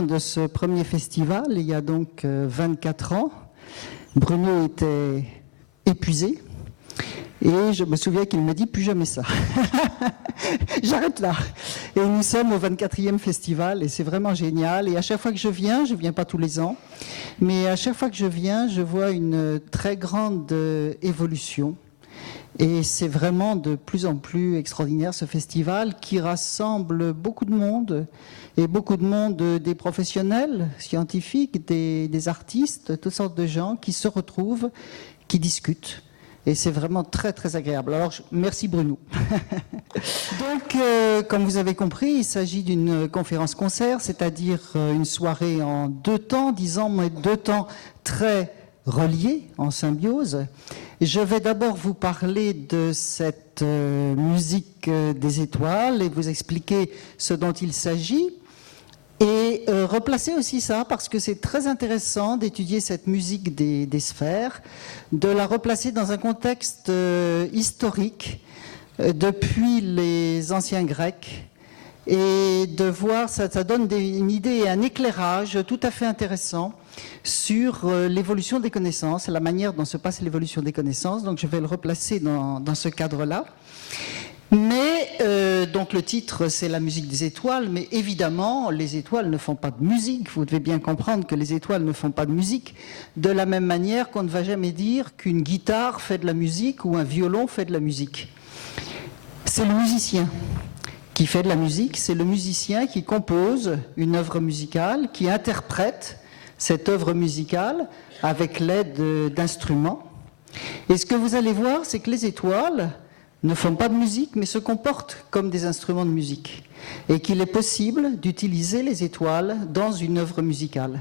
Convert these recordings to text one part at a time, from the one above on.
souviens de ce premier festival, il y a donc 24 ans. Bruno était épuisé. Et je me souviens qu'il m'a dit « plus jamais ça ». J'arrête là. Et nous sommes au 24e festival et c'est vraiment génial. Et à chaque fois que je viens pas tous les ans, mais à chaque fois que je viens, je vois une très grande évolution. Et c'est vraiment de plus en plus extraordinaire ce festival qui rassemble beaucoup de monde, et beaucoup de monde, des professionnels, scientifiques, des artistes, toutes sortes de gens qui se retrouvent, qui discutent. Et c'est vraiment très très agréable. Alors merci Bruno. Donc comme vous avez compris, il s'agit d'une conférence-concert, c'est-à-dire une soirée en 2 temps, disons, mais 2 temps très reliés, en symbiose. Je vais d'abord vous parler de cette musique des étoiles et vous expliquer ce dont il s'agit. Et replacer aussi ça, parce que c'est très intéressant d'étudier cette musique des sphères, de la replacer dans un contexte historique, depuis les anciens Grecs, et de voir, ça donne une idée et un éclairage tout à fait intéressant sur l'évolution des connaissances, la manière dont se passe l'évolution des connaissances. Donc je vais le replacer dans ce cadre-là. Mais, donc le titre, c'est la musique des étoiles, mais évidemment, les étoiles ne font pas de musique. Vous devez bien comprendre que les étoiles ne font pas de musique, de la même manière qu'on ne va jamais dire qu'une guitare fait de la musique ou un violon fait de la musique. C'est le musicien qui fait de la musique, c'est le musicien qui compose une œuvre musicale, qui interprète cette œuvre musicale avec l'aide d'instruments. Et ce que vous allez voir, c'est que les étoiles ne font pas de musique, mais se comportent comme des instruments de musique. Et qu'il est possible d'utiliser les étoiles dans une œuvre musicale.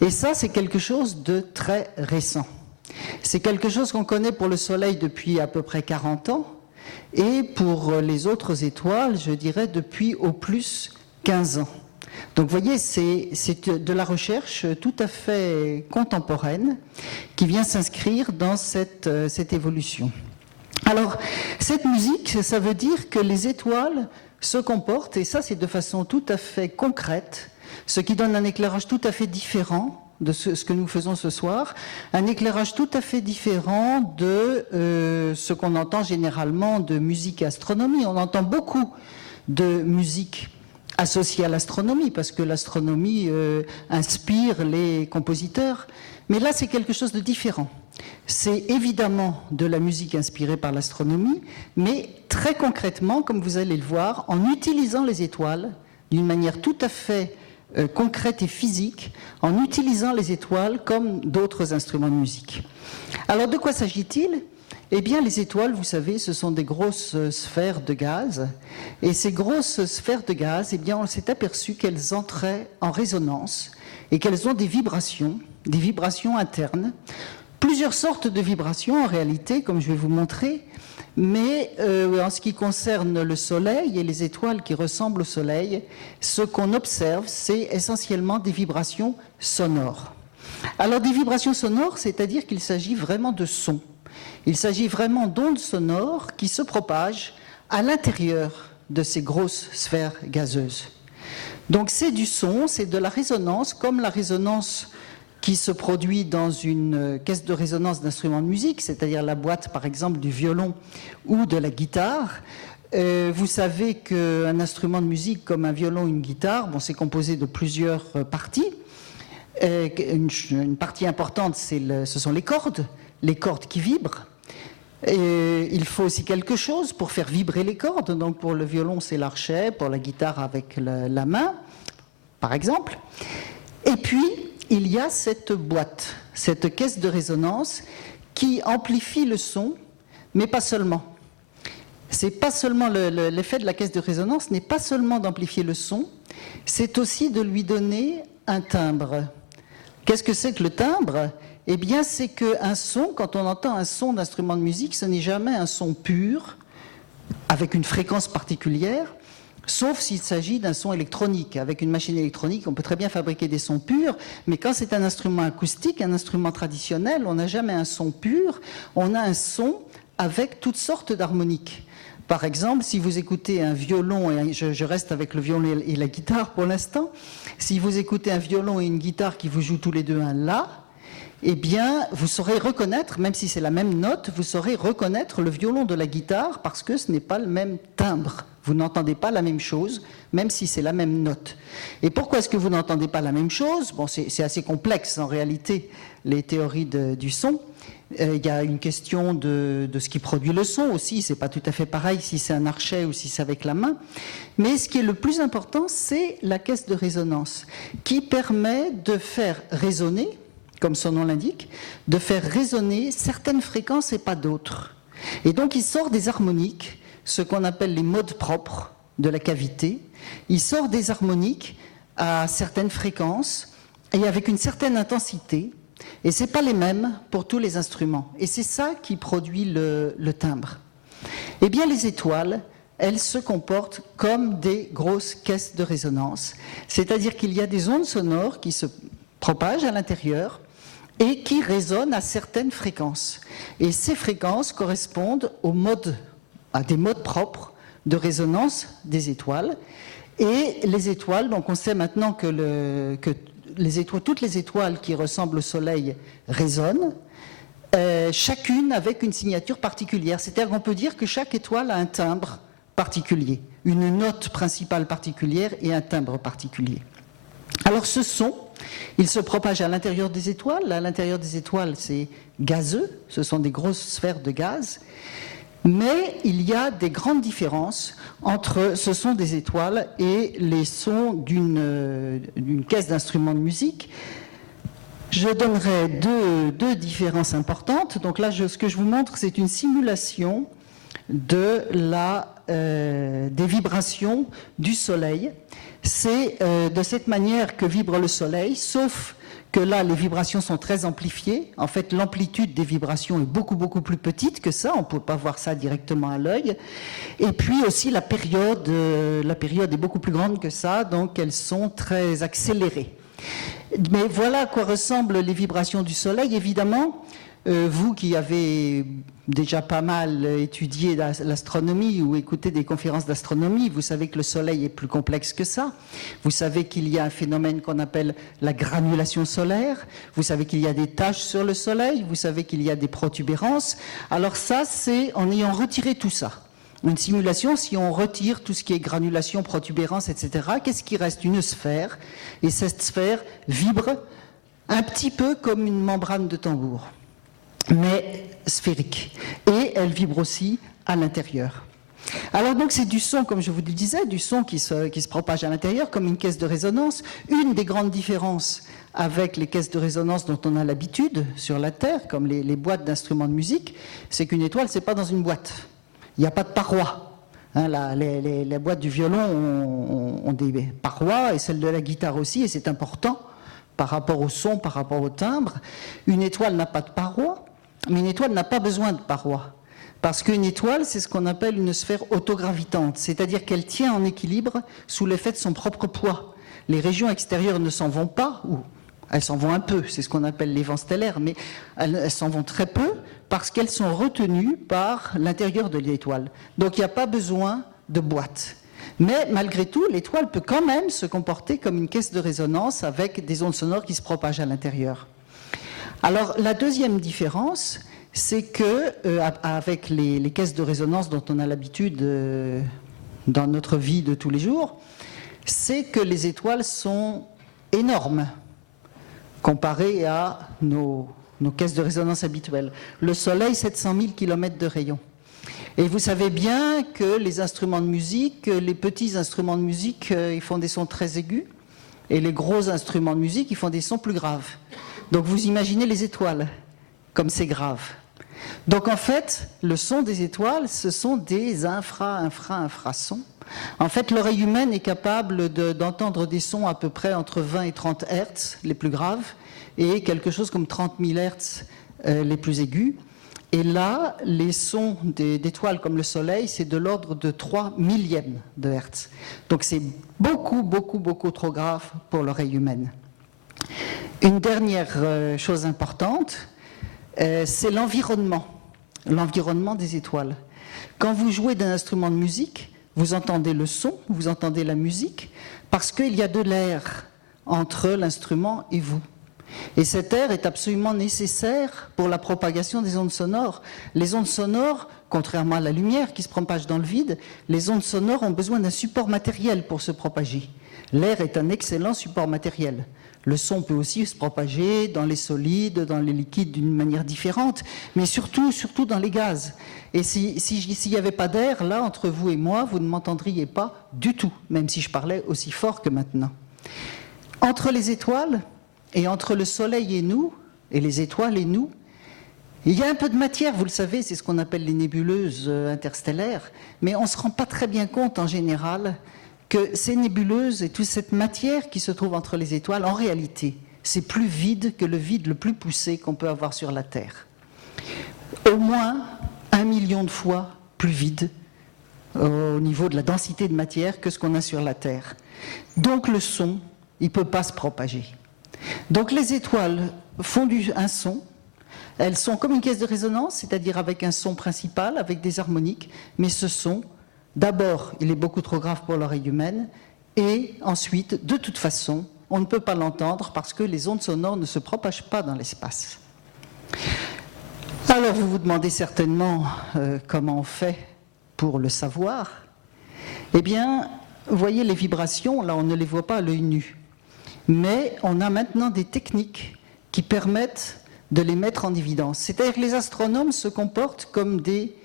Et ça, c'est quelque chose de très récent. C'est quelque chose qu'on connaît pour le Soleil depuis à peu près 40 ans, et pour les autres étoiles, je dirais, depuis au plus 15 ans. Donc vous voyez, c'est de la recherche tout à fait contemporaine qui vient s'inscrire dans cette évolution. Alors, cette musique, ça veut dire que les étoiles se comportent, et ça c'est de façon tout à fait concrète, ce qui donne un éclairage tout à fait différent de ce que nous faisons ce soir, un éclairage tout à fait différent de ce qu'on entend généralement de musique et astronomie. On entend beaucoup de musique associée à l'astronomie, parce que l'astronomie inspire les compositeurs, mais là c'est quelque chose de différent. C'est évidemment de la musique inspirée par l'astronomie, mais très concrètement, comme vous allez le voir, en utilisant les étoiles d'une manière tout à fait concrète et physique, en utilisant les étoiles comme d'autres instruments de musique. Alors de quoi s'agit-il ? Eh bien les étoiles, vous savez, ce sont des grosses sphères de gaz, et ces grosses sphères de gaz, eh bien on s'est aperçu qu'elles entraient en résonance et qu'elles ont des vibrations internes. Plusieurs sortes de vibrations en réalité, comme je vais vous montrer, mais en ce qui concerne le Soleil et les étoiles qui ressemblent au Soleil, ce qu'on observe, c'est essentiellement des vibrations sonores. Alors des vibrations sonores, c'est-à-dire qu'il s'agit vraiment de sons. Il s'agit vraiment d'ondes sonores qui se propagent à l'intérieur de ces grosses sphères gazeuses. Donc c'est du son, c'est de la résonance, comme la résonance qui se produit dans une caisse de résonance d'instruments de musique, c'est-à-dire la boîte par exemple du violon ou de la guitare. Vous savez qu'un instrument de musique comme un violon ou une guitare, bon, c'est composé de plusieurs parties. Une partie importante, ce sont les cordes qui vibrent. Et il faut aussi quelque chose pour faire vibrer les cordes. Donc pour le violon, c'est l'archet, pour la guitare avec la main, par exemple. Et puis, il y a cette boîte, cette caisse de résonance qui amplifie le son, mais pas seulement. C'est pas seulement l'effet de la caisse de résonance n'est pas seulement d'amplifier le son, c'est aussi de lui donner un timbre. Qu'est-ce que c'est que le timbre ? Eh bien, c'est qu'un son, quand on entend un son d'instrument de musique, ce n'est jamais un son pur, avec une fréquence particulière, sauf s'il s'agit d'un son électronique. Avec une machine électronique, on peut très bien fabriquer des sons purs, mais quand c'est un instrument acoustique, un instrument traditionnel, on n'a jamais un son pur, on a un son avec toutes sortes d'harmoniques. Par exemple, si vous écoutez un violon, et je reste avec le violon et la guitare pour l'instant, si vous écoutez un violon et une guitare qui vous jouent tous les deux un La, eh bien, vous saurez reconnaître, même si c'est la même note, vous saurez reconnaître le violon de la guitare parce que ce n'est pas le même timbre. Vous n'entendez pas la même chose, même si c'est la même note. Et pourquoi est-ce que vous n'entendez pas la même chose? Bon, c'est assez complexe en réalité, les théories du son. Il y a une question de ce qui produit le son aussi, c'est pas tout à fait pareil si c'est un archet ou si c'est avec la main. Mais ce qui est le plus important, c'est la caisse de résonance, qui permet de faire résonner, comme son nom l'indique, de faire résonner certaines fréquences et pas d'autres. Et donc il sort des harmoniques, ce qu'on appelle les modes propres de la cavité. Il sort des harmoniques à certaines fréquences et avec une certaine intensité. Et ce n'est pas les mêmes pour tous les instruments. Et c'est ça qui produit le timbre. Eh bien, les étoiles, elles se comportent comme des grosses caisses de résonance. C'est-à-dire qu'il y a des ondes sonores qui se propagent à l'intérieur et qui résonnent à certaines fréquences. Et ces fréquences correspondent à des modes propres de résonance des étoiles. Et les étoiles, donc on sait maintenant que toutes les étoiles qui ressemblent au Soleil résonnent, chacune avec une signature particulière. C'est-à-dire qu'on peut dire que chaque étoile a un timbre particulier, une note principale particulière et un timbre particulier. Alors ce son, il se propage à l'intérieur des étoiles. À l'intérieur des étoiles, c'est gazeux, ce sont des grosses sphères de gaz. Mais il y a des grandes différences entre ce son des étoiles et les sons d'une caisse d'instruments de musique. Je donnerai deux différences importantes. Donc là, ce que je vous montre, c'est une simulation des vibrations du Soleil. C'est de cette manière que vibre le Soleil, sauf que là, les vibrations sont très amplifiées. En fait, l'amplitude des vibrations est beaucoup, beaucoup plus petite que ça. On ne peut pas voir ça directement à l'œil. Et puis aussi, la période est beaucoup plus grande que ça, donc elles sont très accélérées. Mais voilà à quoi ressemblent les vibrations du Soleil. Évidemment, vous qui avez déjà pas mal étudié l'astronomie ou écouté des conférences d'astronomie, vous savez que le Soleil est plus complexe que ça. Vous savez qu'il y a un phénomène qu'on appelle la granulation solaire. Vous savez qu'il y a des taches sur le Soleil. Vous savez qu'il y a des protubérances. Alors ça, c'est en ayant retiré tout ça. Une simulation, si on retire tout ce qui est granulation, protubérance, etc., qu'est-ce qui reste? Une sphère. Et cette sphère vibre un petit peu comme une membrane de tambour, mais sphérique. Et elle vibre aussi à l'intérieur. Alors donc c'est du son, comme je vous le disais, du son qui se propage à l'intérieur comme une caisse de résonance. Une des grandes différences avec les caisses de résonance dont on a l'habitude sur la Terre, comme les boîtes d'instruments de musique, c'est qu'une étoile, c'est pas dans une boîte. Il n'y a pas de parois. Les boîtes du violon ont des parois, et celles de la guitare aussi, et c'est important par rapport au son, par rapport au timbre. Une étoile n'a pas de parois, mais une étoile n'a pas besoin de parois. Parce qu'une étoile, c'est ce qu'on appelle une sphère autogravitante, c'est-à-dire qu'elle tient en équilibre sous l'effet de son propre poids. Les régions extérieures ne s'en vont pas, ou elles s'en vont un peu, c'est ce qu'on appelle les vents stellaires, mais elles s'en vont très peu parce qu'elles sont retenues par l'intérieur de l'étoile. Donc il n'y a pas besoin de boîte. Mais malgré tout, l'étoile peut quand même se comporter comme une caisse de résonance avec des ondes sonores qui se propagent à l'intérieur. Alors la deuxième différence, c'est que avec les caisses de résonance dont on a l'habitude dans notre vie de tous les jours, c'est que les étoiles sont énormes comparées à nos caisses de résonance habituelles. Le Soleil, 700 000 km de rayon. Et vous savez bien que les instruments de musique, les petits instruments de musique, ils font des sons très aigus, et les gros instruments de musique, ils font des sons plus graves. Donc vous imaginez les étoiles, comme c'est grave. Donc en fait, le son des étoiles, ce sont des infrasons. En fait, l'oreille humaine est capable d'entendre des sons à peu près entre 20 et 30 Hz, les plus graves, et quelque chose comme 30 000 Hz, les plus aigus. Et là, les sons d'étoiles comme le Soleil, c'est de l'ordre de 3 millièmes de Hertz. Donc c'est beaucoup, beaucoup, beaucoup trop grave pour l'oreille humaine. Une dernière chose importante, c'est l'environnement des étoiles. Quand vous jouez d'un instrument de musique, vous entendez le son, vous entendez la musique, parce qu'il y a de l'air entre l'instrument et vous. Et cet air est absolument nécessaire pour la propagation des ondes sonores. Les ondes sonores, contrairement à la lumière qui se propage dans le vide, les ondes sonores ont besoin d'un support matériel pour se propager. L'air est un excellent support matériel. Le son peut aussi se propager dans les solides, dans les liquides d'une manière différente, mais surtout dans les gaz. Et s'il n'y avait pas d'air, là, entre vous et moi, vous ne m'entendriez pas du tout, même si je parlais aussi fort que maintenant. Entre les étoiles, et entre le Soleil et nous, et les étoiles et nous, il y a un peu de matière, vous le savez, c'est ce qu'on appelle les nébuleuses interstellaires, mais on ne se rend pas très bien compte en général que ces nébuleuses et toute cette matière qui se trouve entre les étoiles, en réalité, c'est plus vide que le vide le plus poussé qu'on peut avoir sur la Terre. Au moins 1 million de fois plus vide au niveau de la densité de matière que ce qu'on a sur la Terre. Donc le son, il ne peut pas se propager. Donc les étoiles font un son, elles sont comme une caisse de résonance, c'est-à-dire avec un son principal, avec des harmoniques, mais ce son, d'abord, il est beaucoup trop grave pour l'oreille humaine, et ensuite, de toute façon, on ne peut pas l'entendre parce que les ondes sonores ne se propagent pas dans l'espace. Alors vous vous demandez certainement comment on fait pour le savoir. Eh bien, vous voyez les vibrations, là on ne les voit pas à l'œil nu. Mais on a maintenant des techniques qui permettent de les mettre en évidence. C'est-à-dire que les astronomes se comportent comme des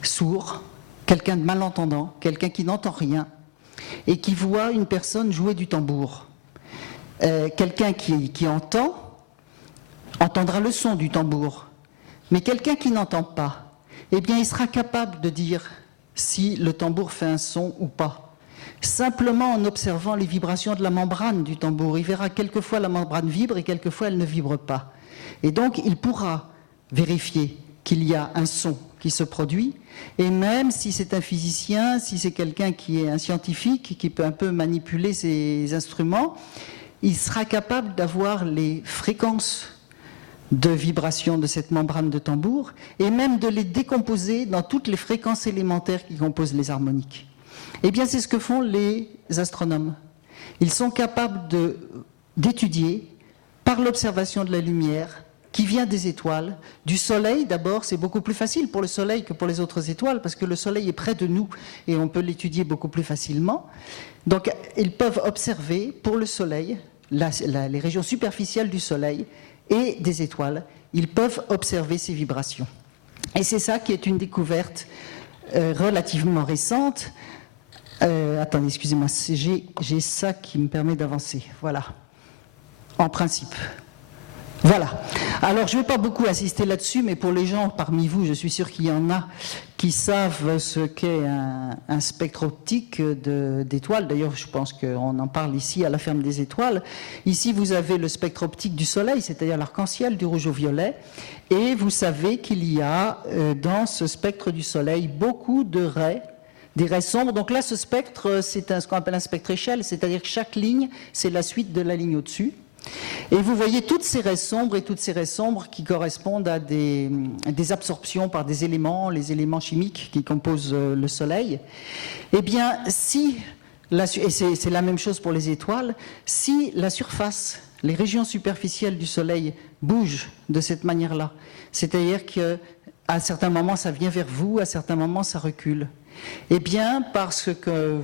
sourds, quelqu'un de malentendant, quelqu'un qui n'entend rien, et qui voit une personne jouer du tambour. Quelqu'un qui entendra le son du tambour, mais quelqu'un qui n'entend pas, eh bien il sera capable de dire si le tambour fait un son ou pas. Simplement en observant les vibrations de la membrane du tambour. Il verra quelquefois la membrane vibre et quelquefois elle ne vibre pas. Et donc il pourra vérifier qu'il y a un son qui se produit, et même si c'est un physicien, si c'est quelqu'un qui est un scientifique, qui peut un peu manipuler ces instruments, il sera capable d'avoir les fréquences de vibration de cette membrane de tambour, et même de les décomposer dans toutes les fréquences élémentaires qui composent les harmoniques. Eh bien, c'est ce que font les astronomes. Ils sont capables d'étudier, par l'observation de la lumière, qui vient des étoiles, du Soleil d'abord. C'est beaucoup plus facile pour le Soleil que pour les autres étoiles, parce que le Soleil est près de nous, et on peut l'étudier beaucoup plus facilement. Donc, ils peuvent observer, pour le Soleil, les régions superficielles du Soleil et des étoiles. Ils peuvent observer ces vibrations. Et c'est ça qui est une découverte relativement récente. Attendez, excusez-moi, j'ai ça qui me permet d'avancer. Voilà, en principe. Voilà. Alors, je ne vais pas beaucoup insister là-dessus, mais pour les gens parmi vous, je suis sûr qu'il y en a qui savent ce qu'est un spectre optique d'étoiles. D'ailleurs, je pense qu'on en parle ici à la ferme des étoiles. Ici, vous avez le spectre optique du Soleil, c'est-à-dire l'arc-en-ciel du rouge au violet. Et vous savez qu'il y a dans ce spectre du Soleil beaucoup de raies, des raies sombres. Donc là, ce spectre, c'est ce qu'on appelle un spectre échelle, c'est-à-dire que chaque ligne, c'est la suite de la ligne au-dessus. Et vous voyez toutes ces raies sombres et toutes ces raies sombres qui correspondent à des absorptions par des éléments, les éléments chimiques qui composent le Soleil. Eh bien, et c'est la même chose pour les étoiles, si la surface, les régions superficielles du Soleil bougent de cette manière-là, c'est-à-dire qu'à certains moments ça vient vers vous, à certains moments ça recule. Eh bien, parce que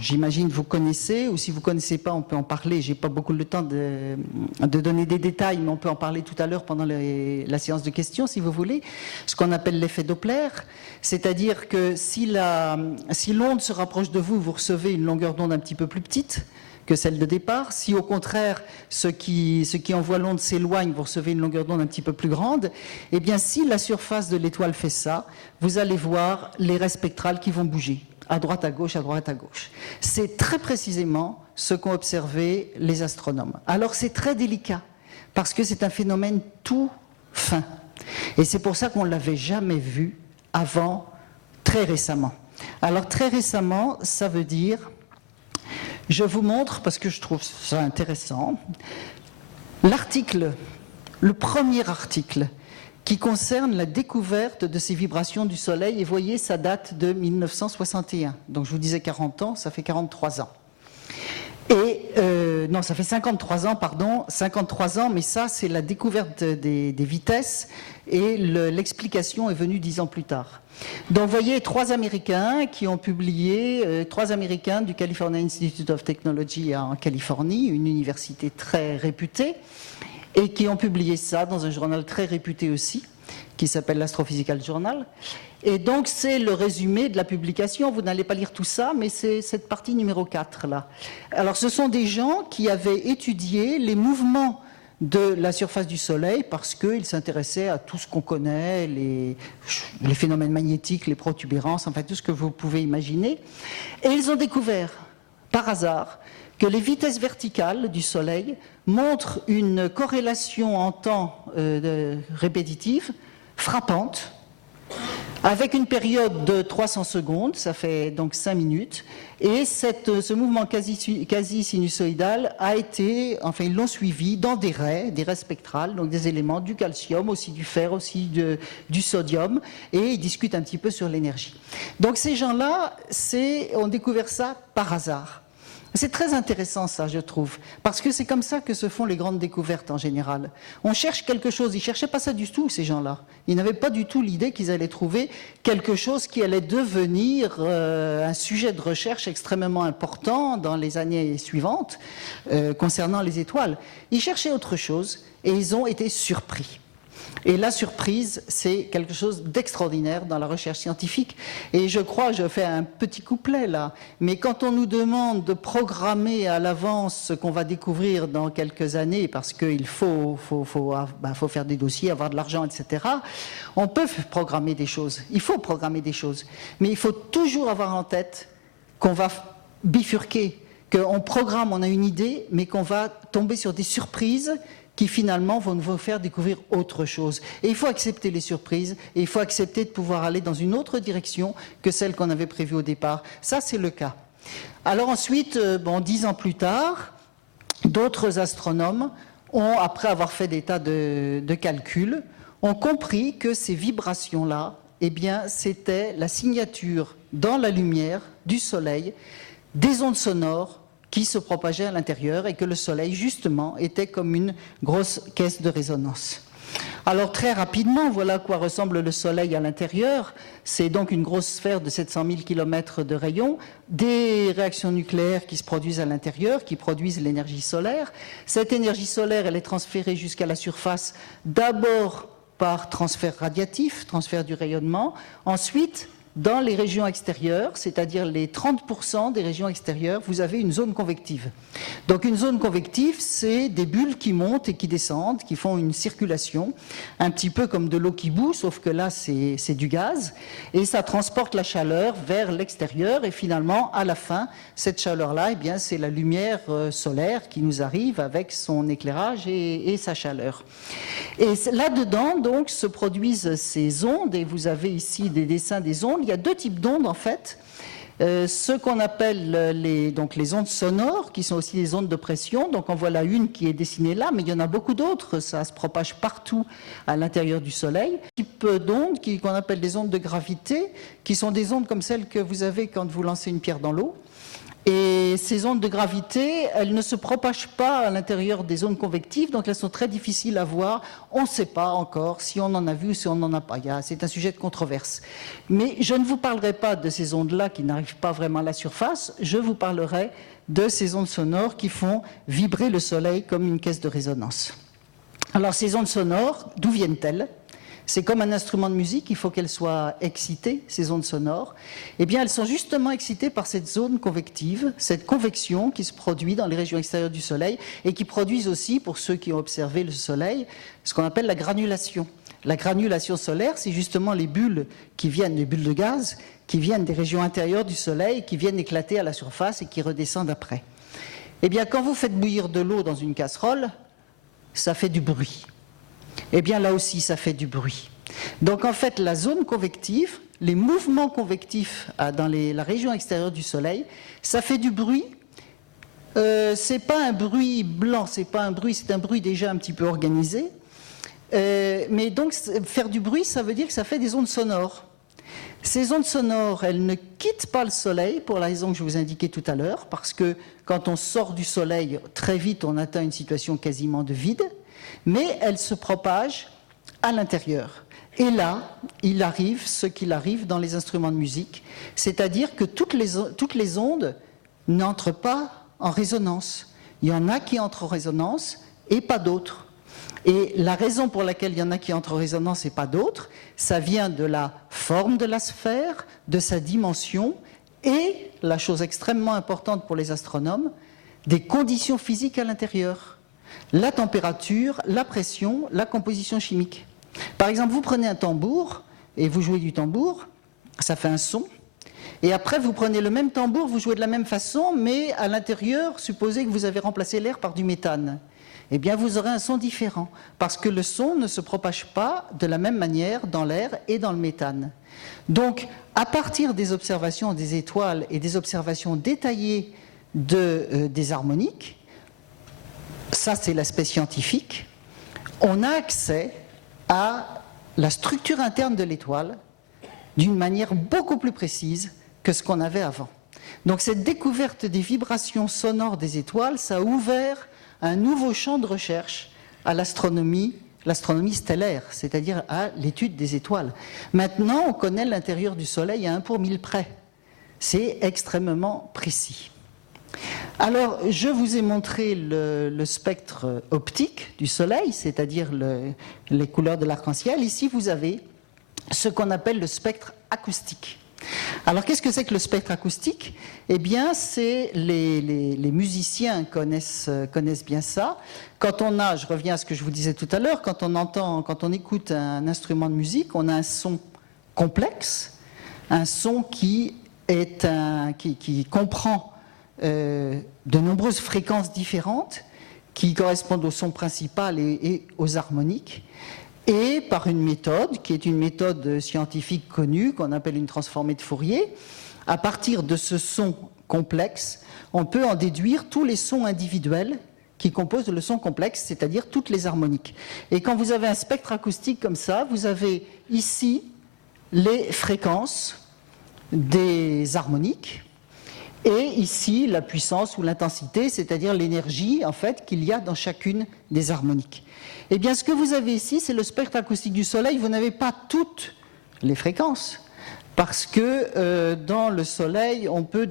j'imagine vous connaissez, ou si vous ne connaissez pas, on peut en parler. Je n'ai pas beaucoup le temps de donner des détails, mais on peut en parler tout à l'heure pendant la séance de questions, si vous voulez. Ce qu'on appelle l'effet Doppler, c'est-à-dire que si l'onde se rapproche de vous, vous recevez une longueur d'onde un petit peu plus petite que celle de départ. Si au contraire, ce qui envoie l'onde s'éloigne, vous recevez une longueur d'onde un petit peu plus grande. Eh bien, si la surface de l'étoile fait ça, vous allez voir les raies spectrales qui vont bouger, à droite, à gauche, à droite, à gauche. C'est très précisément ce qu'ont observé les astronomes. Alors, c'est très délicat, parce que c'est un phénomène tout fin. Et c'est pour ça qu'on ne l'avait jamais vu avant très récemment. Alors, très récemment, ça veut dire... Je vous montre, parce que je trouve ça intéressant, le premier article qui concerne la découverte de ces vibrations du Soleil. Et voyez, ça date de 1961. Donc je vous disais 40 ans, ça fait 43 ans. Et non, ça fait 53 ans, pardon, 53 ans, mais ça, c'est la découverte des vitesses, et l'explication est venue 10 ans plus tard. Donc, vous voyez, 3 Américains qui ont publié, 3 Américains du California Institute of Technology en Californie, une université très réputée, et qui ont publié ça dans un journal très réputé aussi, qui s'appelle l'Astrophysical Journal. Et donc, c'est le résumé de la publication. Vous n'allez pas lire tout ça, mais c'est cette partie numéro 4, là. Alors, ce sont des gens qui avaient étudié les mouvements de la surface du Soleil parce qu'ils s'intéressaient à tout ce qu'on connaît, les phénomènes magnétiques, les protubérances, enfin, tout ce que vous pouvez imaginer. Et ils ont découvert, par hasard, que les vitesses verticales du Soleil montrent une corrélation en temps répétitive, frappante, avec une période de 300 secondes, ça fait donc 5 minutes, et ce mouvement quasi sinusoïdal a été, enfin ils l'ont suivi dans des raies spectrales, donc des éléments du calcium, aussi du fer, aussi du sodium, et ils discutent un petit peu sur l'énergie. Donc ces gens-là ont découvert ça par hasard. C'est très intéressant ça, je trouve, parce que c'est comme ça que se font les grandes découvertes en général. On cherche quelque chose, ils ne cherchaient pas ça du tout, ces gens-là. Ils n'avaient pas du tout l'idée qu'ils allaient trouver quelque chose qui allait devenir un sujet de recherche extrêmement important dans les années suivantes concernant les étoiles. Ils cherchaient autre chose et ils ont été surpris. Et la surprise, c'est quelque chose d'extraordinaire dans la recherche scientifique. Et je crois, je fais un petit couplet là, mais quand on nous demande de programmer à l'avance ce qu'on va découvrir dans quelques années, parce qu'il faut faire des dossiers, avoir de l'argent, etc., on peut programmer des choses. Il faut programmer des choses. Mais il faut toujours avoir en tête qu'on va bifurquer, qu'on programme, on a une idée, mais qu'on va tomber sur des surprises qui finalement vont nous faire découvrir autre chose. Et il faut accepter les surprises, et il faut accepter de pouvoir aller dans une autre direction que celle qu'on avait prévue au départ. Ça, c'est le cas. Alors ensuite, 10 ans plus tard, d'autres astronomes ont, après avoir fait des tas de calculs, ont compris que ces vibrations-là, eh bien, c'était la signature dans la lumière du Soleil des ondes sonores qui se propageait à l'intérieur et que le Soleil, justement, était comme une grosse caisse de résonance. Alors, très rapidement, voilà à quoi ressemble le Soleil à l'intérieur. C'est donc une grosse sphère de 700 000 km de rayon, des réactions nucléaires qui se produisent à l'intérieur, qui produisent l'énergie solaire. Cette énergie solaire, elle est transférée jusqu'à la surface, d'abord par transfert radiatif, transfert du rayonnement, ensuite dans les régions extérieures, c'est-à-dire les 30% des régions extérieures, vous avez une zone convective. Donc une zone convective, c'est des bulles qui montent et qui descendent, qui font une circulation, un petit peu comme de l'eau qui bout, sauf que là c'est du gaz, et ça transporte la chaleur vers l'extérieur, et finalement, à la fin, cette chaleur-là, eh bien, c'est la lumière solaire qui nous arrive avec son éclairage et sa chaleur. Et là-dedans, donc, se produisent ces ondes, et vous avez ici des dessins des ondes. Il y a 2 types d'ondes, en fait. Ce qu'on appelle les ondes sonores, qui sont aussi des ondes de pression. Donc, en voilà une qui est dessinée là, mais il y en a beaucoup d'autres. Ça se propage partout à l'intérieur du Soleil. Un type d'ondes qu'on appelle des ondes de gravité, qui sont des ondes comme celles que vous avez quand vous lancez une pierre dans l'eau. Et ces ondes de gravité, elles ne se propagent pas à l'intérieur des zones convectives, donc elles sont très difficiles à voir. On ne sait pas encore si on en a vu ou si on n'en a pas. C'est un sujet de controverse. Mais je ne vous parlerai pas de ces ondes-là qui n'arrivent pas vraiment à la surface, je vous parlerai de ces ondes sonores qui font vibrer le Soleil comme une caisse de résonance. Alors ces ondes sonores, d'où viennent-elles ? C'est comme un instrument de musique, il faut qu'elles soient excitées, ces ondes sonores. Eh bien, elles sont justement excitées par cette zone convective, cette convection qui se produit dans les régions extérieures du Soleil et qui produisent aussi, pour ceux qui ont observé le Soleil, ce qu'on appelle la granulation. La granulation solaire, c'est justement les bulles de gaz, qui viennent des régions intérieures du Soleil, qui viennent éclater à la surface et qui redescendent après. Eh bien, quand vous faites bouillir de l'eau dans une casserole, ça fait du bruit. Eh bien, là aussi, ça fait du bruit. Donc, en fait, la zone convective, les mouvements convectifs dans la région extérieure du Soleil, ça fait du bruit. C'est pas un bruit blanc, c'est un bruit déjà un petit peu organisé. Mais donc, faire du bruit, ça veut dire que ça fait des ondes sonores. Ces ondes sonores, elles ne quittent pas le Soleil, pour la raison que je vous indiquais tout à l'heure, parce que quand on sort du Soleil, très vite, on atteint une situation quasiment de vide, mais elles se propagent à l'intérieur. Et là, il arrive ce qu'il arrive dans les instruments de musique, c'est-à-dire que toutes les ondes n'entrent pas en résonance. Il y en a qui entrent en résonance et pas d'autres. Et la raison pour laquelle il y en a qui entrent en résonance et pas d'autres, ça vient de la forme de la sphère, de sa dimension et, la chose extrêmement importante pour les astronomes, des conditions physiques à l'intérieur. La température, la pression, la composition chimique. Par exemple, vous prenez un tambour et vous jouez du tambour, ça fait un son. Et après, vous prenez le même tambour, vous jouez de la même façon, mais à l'intérieur, supposez que vous avez remplacé l'air par du méthane. Eh bien, vous aurez un son différent, parce que le son ne se propage pas de la même manière dans l'air et dans le méthane. Donc, à partir des observations des étoiles et des observations détaillées des harmoniques, ça c'est l'aspect scientifique, on a accès à la structure interne de l'étoile d'une manière beaucoup plus précise que ce qu'on avait avant. Donc cette découverte des vibrations sonores des étoiles, ça a ouvert un nouveau champ de recherche à l'astronomie stellaire, c'est-à-dire à l'étude des étoiles. Maintenant, on connaît l'intérieur du Soleil à 1 pour 1000 près. C'est extrêmement précis. Alors, je vous ai montré le spectre optique du Soleil, c'est-à-dire les couleurs de l'arc-en-ciel. Ici, vous avez ce qu'on appelle le spectre acoustique. Alors, qu'est-ce que c'est que le spectre acoustique? Eh bien, les musiciens connaissent bien ça. Quand on a, je reviens à ce que je vous disais tout à l'heure, quand on écoute un instrument de musique, on a un son complexe, un son qui comprend de nombreuses fréquences différentes qui correspondent au son principal et aux harmoniques. Et par une méthode, qui est une méthode scientifique connue, qu'on appelle une transformée de Fourier, à partir de ce son complexe, on peut en déduire tous les sons individuels qui composent le son complexe, c'est-à-dire toutes les harmoniques. Et quand vous avez un spectre acoustique comme ça, vous avez ici les fréquences des harmoniques, et ici la puissance ou l'intensité, c'est-à-dire l'énergie en fait qu'il y a dans chacune des harmoniques. Eh bien, ce que vous avez ici, c'est le spectre acoustique du Soleil. Vous n'avez pas toutes les fréquences, parce que dans le Soleil, on peut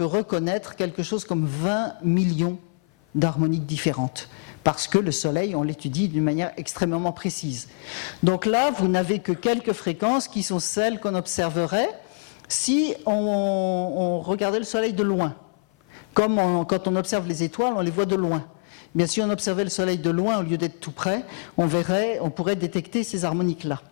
reconnaître quelque chose comme 20 millions d'harmoniques différentes, parce que le Soleil, on l'étudie d'une manière extrêmement précise. Donc là, vous n'avez que quelques fréquences qui sont celles qu'on observerait si on regardait le Soleil de loin. Comme quand on observe les étoiles, on les voit de loin. Bien, si on observait le Soleil de loin au lieu d'être tout près, on pourrait détecter ces harmoniques-là.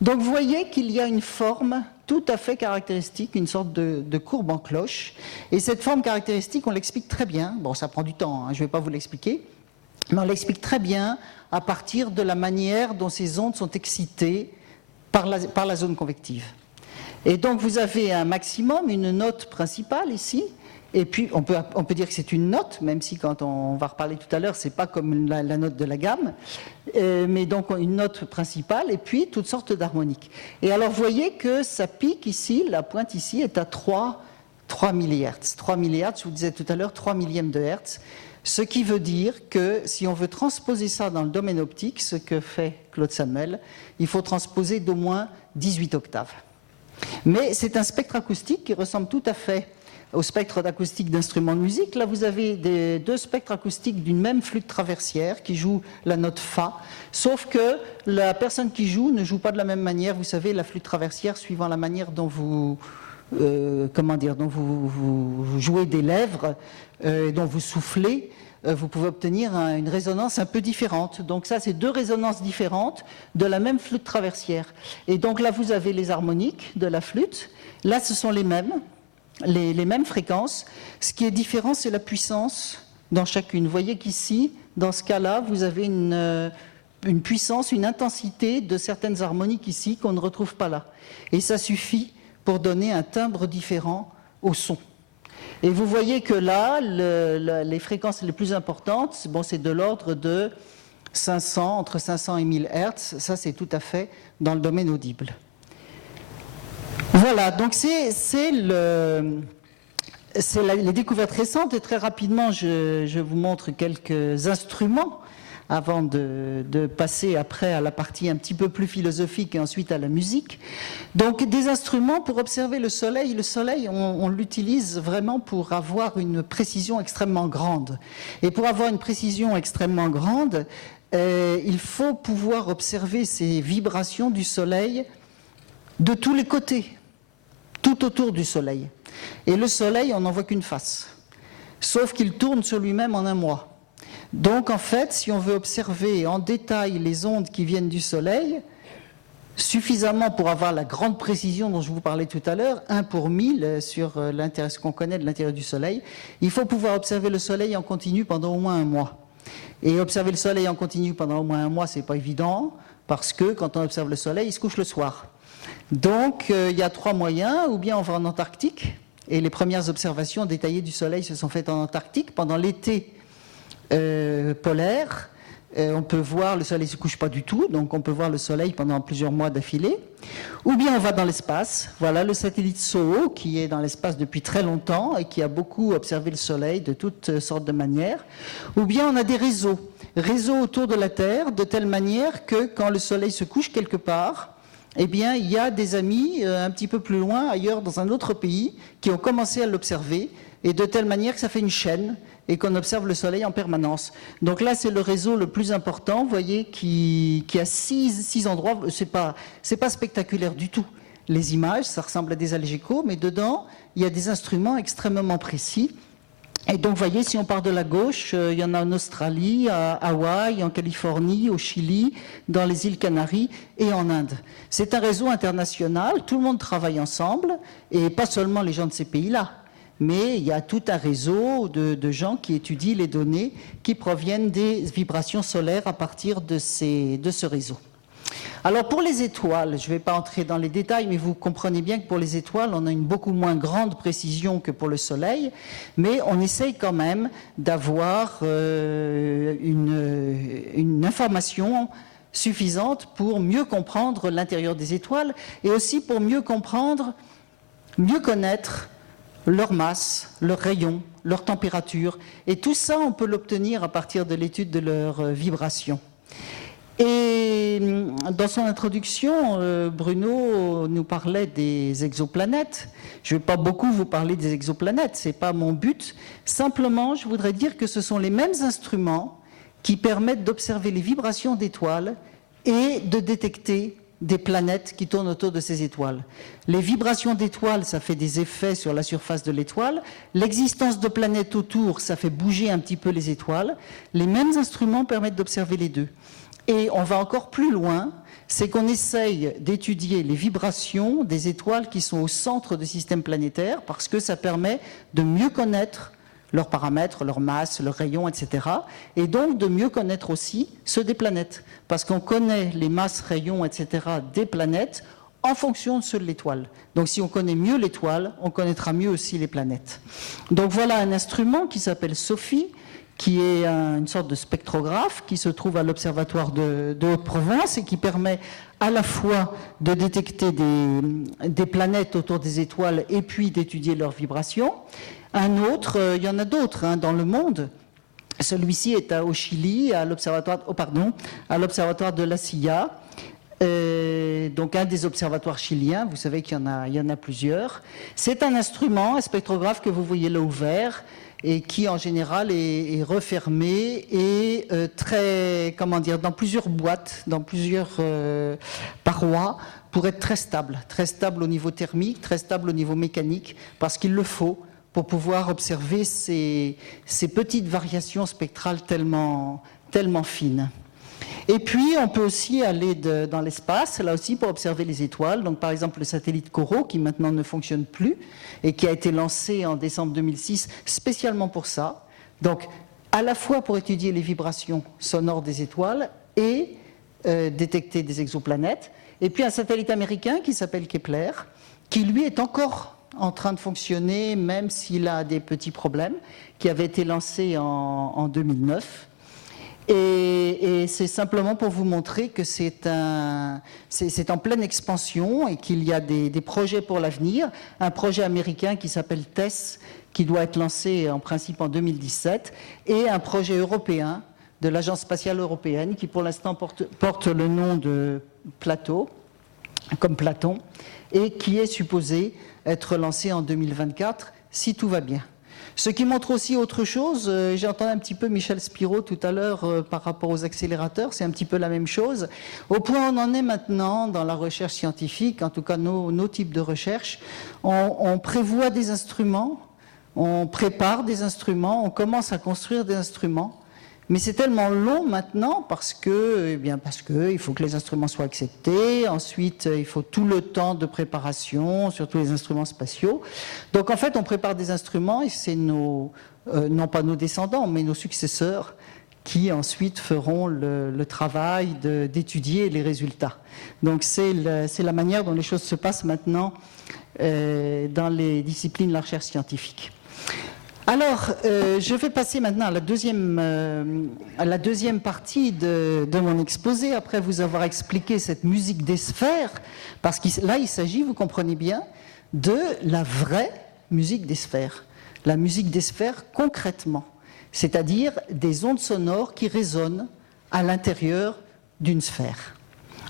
Donc vous voyez qu'il y a une forme tout à fait caractéristique, une sorte de courbe en cloche. Et cette forme caractéristique, on l'explique très bien. Bon, ça prend du temps, hein, je ne vais pas vous l'expliquer. Mais on l'explique très bien à partir de la manière dont ces ondes sont excitées par la zone convective. Et donc vous avez un maximum, une note principale ici. Et puis, on peut dire que c'est une note, même si quand on va reparler tout à l'heure, ce n'est pas comme la note de la gamme, mais donc une note principale, et puis toutes sortes d'harmoniques. Et alors, vous voyez que ça pique ici, la pointe ici est à 3 millihertz. 3 millihertz, je vous disais tout à l'heure, 3 millièmes de hertz, ce qui veut dire que si on veut transposer ça dans le domaine optique, ce que fait Claude Samuel, il faut transposer d'au moins 18 octaves. Mais c'est un spectre acoustique qui ressemble tout à fait au spectre acoustique d'instruments de musique. Là, vous avez deux spectres acoustiques d'une même flûte traversière qui joue la note Fa, sauf que la personne qui joue ne joue pas de la même manière. Vous savez, la flûte traversière, suivant la manière dont vous jouez des lèvres, dont vous soufflez, vous pouvez obtenir une résonance un peu différente. Donc ça, c'est deux résonances différentes de la même flûte traversière. Et donc là, vous avez les harmoniques de la flûte. Là, ce sont les mêmes fréquences. Ce qui est différent, c'est la puissance dans chacune. Vous voyez qu'ici, dans ce cas-là, vous avez une puissance, une intensité de certaines harmoniques ici qu'on ne retrouve pas là. Et ça suffit pour donner un timbre différent au son. Et vous voyez que là, les fréquences les plus importantes, c'est de l'ordre de 500, entre 500 et 1000 Hertz, ça c'est tout à fait dans le domaine audible. Voilà, donc c'est les découvertes récentes, et très rapidement je vous montre quelques instruments avant de passer après à la partie un petit peu plus philosophique et ensuite à la musique. Donc des instruments pour observer le soleil. Le soleil, on l'utilise vraiment pour avoir une précision extrêmement grande. Et pour avoir une précision extrêmement grande, il faut pouvoir observer ces vibrations du soleil de tous les côtés, tout autour du soleil. Et le soleil, on n'en voit qu'une face, sauf qu'il tourne sur lui-même en un mois. Donc en fait, si on veut observer en détail les ondes qui viennent du soleil, suffisamment pour avoir la grande précision dont je vous parlais tout à l'heure, 1 pour 1000 sur ce qu'on connaît de l'intérieur du soleil, il faut pouvoir observer le soleil en continu pendant au moins un mois. Et observer le soleil en continu pendant au moins un mois, c'est pas évident, parce que quand on observe le soleil, il se couche le soir. Donc il y a 3 moyens, ou bien on va en Antarctique, et les premières observations détaillées du soleil se sont faites en Antarctique pendant l'été polaire. On peut voir, le soleil ne se couche pas du tout, donc on peut voir le soleil pendant plusieurs mois d'affilée. Ou bien on va dans l'espace. Voilà le satellite SOHO qui est dans l'espace depuis très longtemps et qui a beaucoup observé le soleil de toutes sortes de manières. Ou bien on a des réseaux autour de la Terre, de telle manière que quand le soleil se couche quelque part, eh bien, il y a des amis un petit peu plus loin, ailleurs, dans un autre pays, qui ont commencé à l'observer, et de telle manière que ça fait une chaîne, et qu'on observe le soleil en permanence. Donc là, c'est le réseau le plus important, vous voyez, qui a 6 endroits. C'est pas spectaculaire du tout. Les images, ça ressemble à des algécos, mais dedans, il y a des instruments extrêmement précis. Et donc, vous voyez, si on part de la gauche, il y en a en Australie, à Hawaï, en Californie, au Chili, dans les îles Canaries et en Inde. C'est un réseau international, tout le monde travaille ensemble, et pas seulement les gens de ces pays-là, mais il y a tout un réseau de gens qui étudient les données qui proviennent des vibrations solaires à partir de ce réseau. Alors pour les étoiles, je ne vais pas entrer dans les détails, mais vous comprenez bien que pour les étoiles, on a une beaucoup moins grande précision que pour le Soleil, mais on essaye quand même d'avoir une information suffisante pour mieux comprendre l'intérieur des étoiles et aussi pour mieux comprendre, mieux connaître leur masse, leur rayon, leur température. Et tout ça, on peut l'obtenir à partir de l'étude de leurs vibrations. Et dans son introduction, Bruno nous parlait des exoplanètes. Je ne vais pas beaucoup vous parler des exoplanètes, ce n'est pas mon but. Simplement, je voudrais dire que ce sont les mêmes instruments qui permettent d'observer les vibrations d'étoiles et de détecter des planètes qui tournent autour de ces étoiles. Les vibrations d'étoiles, ça fait des effets sur la surface de l'étoile. L'existence de planètes autour, ça fait bouger un petit peu les étoiles. Les mêmes instruments permettent d'observer les deux. Et on va encore plus loin, c'est qu'on essaye d'étudier les vibrations des étoiles qui sont au centre du système planétaire parce que ça permet de mieux connaître leurs paramètres, leur masse, leur rayon, etc. Et donc de mieux connaître aussi ceux des planètes. Parce qu'on connaît les masses, rayons, etc. des planètes en fonction de ceux de l'étoile. Donc si on connaît mieux l'étoile, on connaîtra mieux aussi les planètes. Donc voilà un instrument qui s'appelle SOFI, qui est une sorte de spectrographe qui se trouve à l'Observatoire de Haute-Provence et qui permet à la fois de détecter des planètes autour des étoiles et puis d'étudier leurs vibrations. Un autre, il y en a d'autres dans le monde. Celui-ci est au Chili, à l'Observatoire de La Silla. Donc un des observatoires chiliens, vous savez qu'il y en a plusieurs. C'est un instrument, un spectrographe que vous voyez là ouvert, et qui en général est refermé et dans plusieurs boîtes, dans plusieurs parois, pour être très stable au niveau thermique, très stable au niveau mécanique, parce qu'il le faut pour pouvoir observer ces petites variations spectrales tellement fines. Et puis, on peut aussi aller dans l'espace, là aussi, pour observer les étoiles. Donc, par exemple, le satellite COROT, qui maintenant ne fonctionne plus, et qui a été lancé en décembre 2006 spécialement pour ça. Donc, à la fois pour étudier les vibrations sonores des étoiles et détecter des exoplanètes. Et puis, un satellite américain qui s'appelle Kepler, qui, lui, est encore en train de fonctionner, même s'il a des petits problèmes, qui avait été lancé en 2009. Et c'est simplement pour vous montrer que c'est en pleine expansion et qu'il y a des projets pour l'avenir. Un projet américain qui s'appelle TESS, qui doit être lancé en principe en 2017, et un projet européen de l'Agence spatiale européenne qui pour l'instant porte le nom de Plateau, comme Platon, et qui est supposé être lancé en 2024 si tout va bien. Ce qui montre aussi autre chose, j'ai entendu un petit peu Michel Spiro tout à l'heure par rapport aux accélérateurs, c'est un petit peu la même chose. Au point où on en est maintenant dans la recherche scientifique, en tout cas nos types de recherche, on prévoit des instruments, on prépare des instruments, on commence à construire des instruments, mais c'est tellement long maintenant parce que il faut que les instruments soient acceptés, ensuite il faut tout le temps de préparation, surtout les instruments spatiaux. Donc en fait on prépare des instruments et c'est non pas nos descendants, mais nos successeurs qui ensuite feront le travail d'étudier les résultats. Donc c'est la manière dont les choses se passent maintenant dans les disciplines de la recherche scientifique. Alors, je vais passer maintenant à la deuxième partie de mon exposé, après vous avoir expliqué cette musique des sphères, parce que là, il s'agit, vous comprenez bien, de la vraie musique des sphères. La musique des sphères concrètement, c'est-à-dire des ondes sonores qui résonnent à l'intérieur d'une sphère.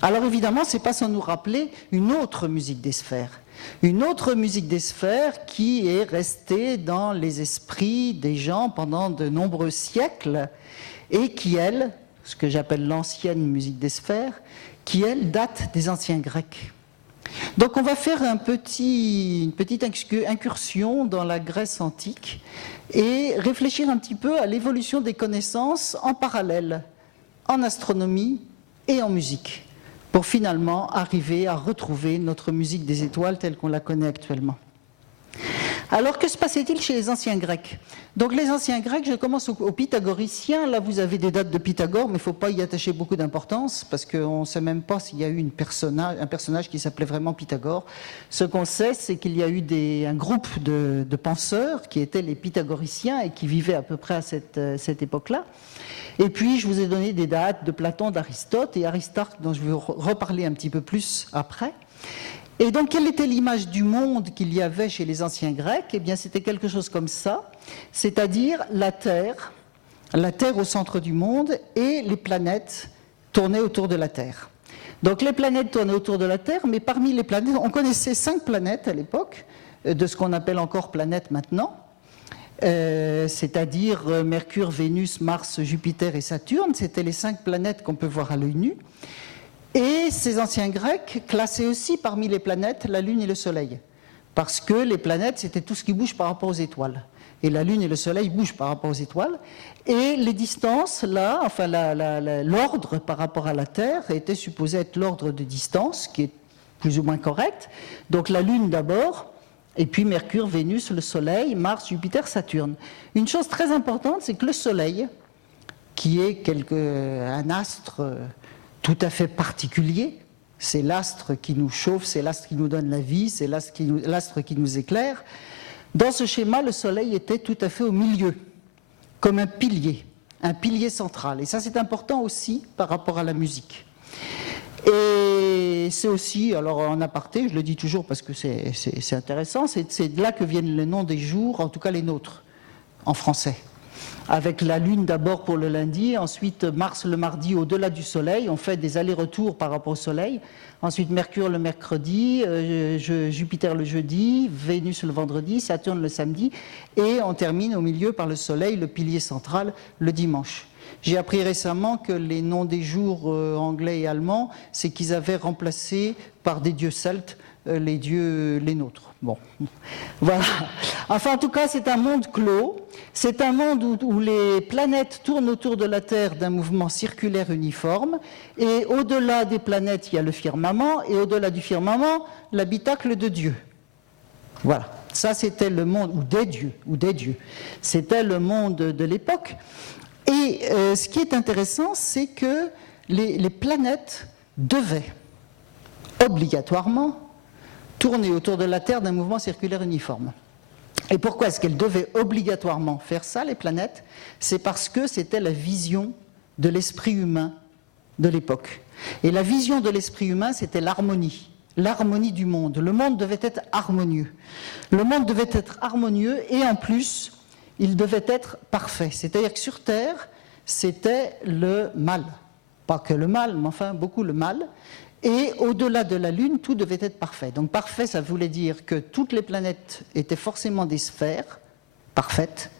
Alors évidemment, ce n'est pas sans nous rappeler une autre musique des sphères. Une autre musique des sphères qui est restée dans les esprits des gens pendant de nombreux siècles et qui, elle, ce que j'appelle l'ancienne musique des sphères, qui, elle, date des anciens Grecs. Donc on va faire une petite incursion dans la Grèce antique et réfléchir un petit peu à l'évolution des connaissances en parallèle, en astronomie et en musique, pour finalement arriver à retrouver notre musique des étoiles telle qu'on la connaît actuellement. Alors, que se passait-il chez les anciens Grecs? Donc, les anciens Grecs, je commence aux pythagoriciens. Là, vous avez des dates de Pythagore, mais il ne faut pas y attacher beaucoup d'importance, parce qu'on ne sait même pas s'il y a eu un personnage qui s'appelait vraiment Pythagore. Ce qu'on sait, c'est qu'il y a eu un groupe de penseurs qui étaient les pythagoriciens et qui vivaient à peu près à cette époque-là. Et puis, je vous ai donné des dates de Platon, d'Aristote et Aristarque, dont je vais reparler un petit peu plus après. Et donc, quelle était l'image du monde qu'il y avait chez les anciens Grecs? Eh bien, c'était quelque chose comme ça, c'est-à-dire la Terre au centre du monde, et les planètes tournaient autour de la Terre. Donc, les planètes tournaient autour de la Terre, mais parmi les planètes, on connaissait 5 planètes à l'époque, de ce qu'on appelle encore planètes maintenant. C'est-à-dire Mercure, Vénus, Mars, Jupiter et Saturne, c'était les 5 planètes qu'on peut voir à l'œil nu. Et ces anciens Grecs classaient aussi parmi les planètes la Lune et le Soleil, parce que les planètes, c'était tout ce qui bouge par rapport aux étoiles. Et la Lune et le Soleil bougent par rapport aux étoiles. Et les distances, là, enfin l'ordre par rapport à la Terre était supposé être l'ordre de distance, qui est plus ou moins correct. Donc la Lune d'abord, et puis Mercure, Vénus, le Soleil, Mars, Jupiter, Saturne. Une chose très importante, c'est que le Soleil, qui est un astre tout à fait particulier, c'est l'astre qui nous chauffe, c'est l'astre qui nous donne la vie, c'est l'astre qui nous éclaire. Dans ce schéma, le Soleil était tout à fait au milieu, comme un pilier central. Et ça, c'est important aussi par rapport à la musique. Et c'est aussi, alors en aparté, je le dis toujours parce que c'est intéressant, c'est de là que viennent les noms des jours, en tout cas les nôtres, en français. Avec la Lune d'abord pour le lundi, ensuite Mars le mardi au-delà du Soleil, on fait des allers-retours par rapport au Soleil, ensuite Mercure le mercredi, Jupiter le jeudi, Vénus le vendredi, Saturne le samedi, et on termine au milieu par le Soleil, le pilier central, le dimanche. J'ai appris récemment que les noms des jours anglais et allemands, c'est qu'ils avaient remplacé par des dieux celtes les nôtres. Bon, voilà. Enfin, en tout cas, c'est un monde clos. C'est un monde où les planètes tournent autour de la Terre d'un mouvement circulaire uniforme. Et au-delà des planètes, il y a le firmament. Et au-delà du firmament, l'habitacle de Dieu. Voilà. Ça, c'était le monde, ou des dieux. C'était le monde de l'époque. Et ce qui est intéressant, c'est que les planètes devaient obligatoirement tourner autour de la Terre d'un mouvement circulaire uniforme. Et pourquoi est-ce qu'elles devaient obligatoirement faire ça, les planètes? C'est parce que c'était la vision de l'esprit humain de l'époque. Et la vision de l'esprit humain, c'était l'harmonie du monde. Le monde devait être harmonieux. Le monde devait être harmonieux et en plus, il devait être parfait. C'est-à-dire que sur Terre, c'était le mal. Pas que le mal, mais enfin beaucoup le mal. Et au-delà de la Lune, tout devait être parfait. Donc parfait, ça voulait dire que toutes les planètes étaient forcément des sphères parfaites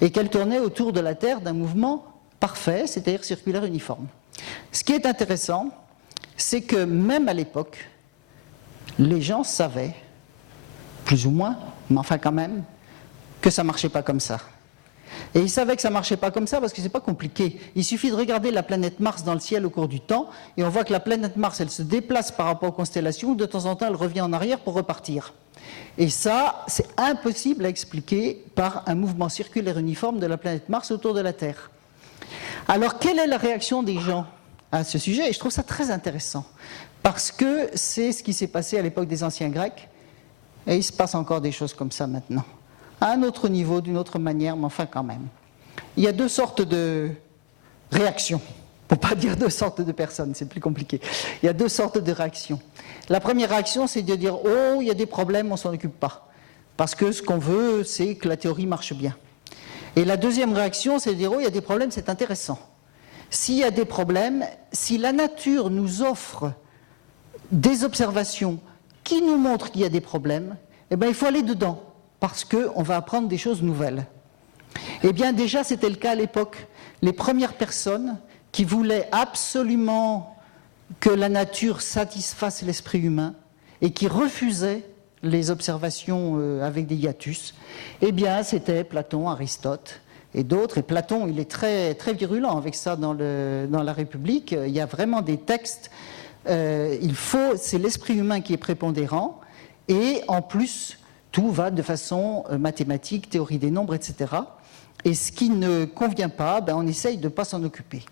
et qu'elles tournaient autour de la Terre d'un mouvement parfait, c'est-à-dire circulaire uniforme. Ce qui est intéressant, c'est que même à l'époque, les gens savaient, plus ou moins, mais enfin quand même, que ça ne marchait pas comme ça. Et ils savaient que ça ne marchait pas comme ça parce que ce n'est pas compliqué. Il suffit de regarder la planète Mars dans le ciel au cours du temps et on voit que la planète Mars, elle se déplace par rapport aux constellations, de temps en temps elle revient en arrière pour repartir. Et ça, c'est impossible à expliquer par un mouvement circulaire uniforme de la planète Mars autour de la Terre. Alors, quelle est la réaction des gens à ce sujet? Et je trouve ça très intéressant, parce que c'est ce qui s'est passé à l'époque des anciens Grecs, et il se passe encore des choses comme ça maintenant. À un autre niveau, d'une autre manière, mais enfin quand même. Il y a deux sortes de réactions, pour ne pas dire deux sortes de personnes, c'est plus compliqué. Il y a deux sortes de réactions. La première réaction, c'est de dire « Oh, il y a des problèmes, on ne s'en occupe pas », parce que ce qu'on veut, c'est que la théorie marche bien. Et la deuxième réaction, c'est de dire « Oh, il y a des problèmes, c'est intéressant ». S'il y a des problèmes, si la nature nous offre des observations qui nous montrent qu'il y a des problèmes, eh bien, il faut aller dedans, parce qu'on va apprendre des choses nouvelles. Eh bien, déjà, c'était le cas à l'époque. Les premières personnes qui voulaient absolument que la nature satisfasse l'esprit humain et qui refusaient les observations avec des hiatus, eh bien, c'était Platon, Aristote et d'autres. Et Platon, il est très, très virulent avec ça dans la République. Il y a vraiment des textes. C'est l'esprit humain qui est prépondérant et en plus, tout va de façon mathématique, théorie des nombres, etc. Et ce qui ne convient pas, on essaye de ne pas s'en occuper.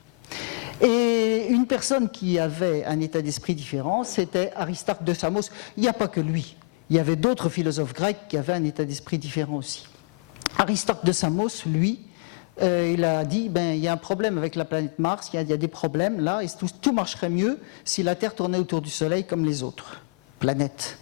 Et une personne qui avait un état d'esprit différent, c'était Aristarque de Samos. Il n'y a pas que lui. Il y avait d'autres philosophes grecs qui avaient un état d'esprit différent aussi. Aristarque de Samos, lui, il a dit, il y a un problème avec la planète Mars, il y a des problèmes là, et tout marcherait mieux si la Terre tournait autour du Soleil comme les autres planètes.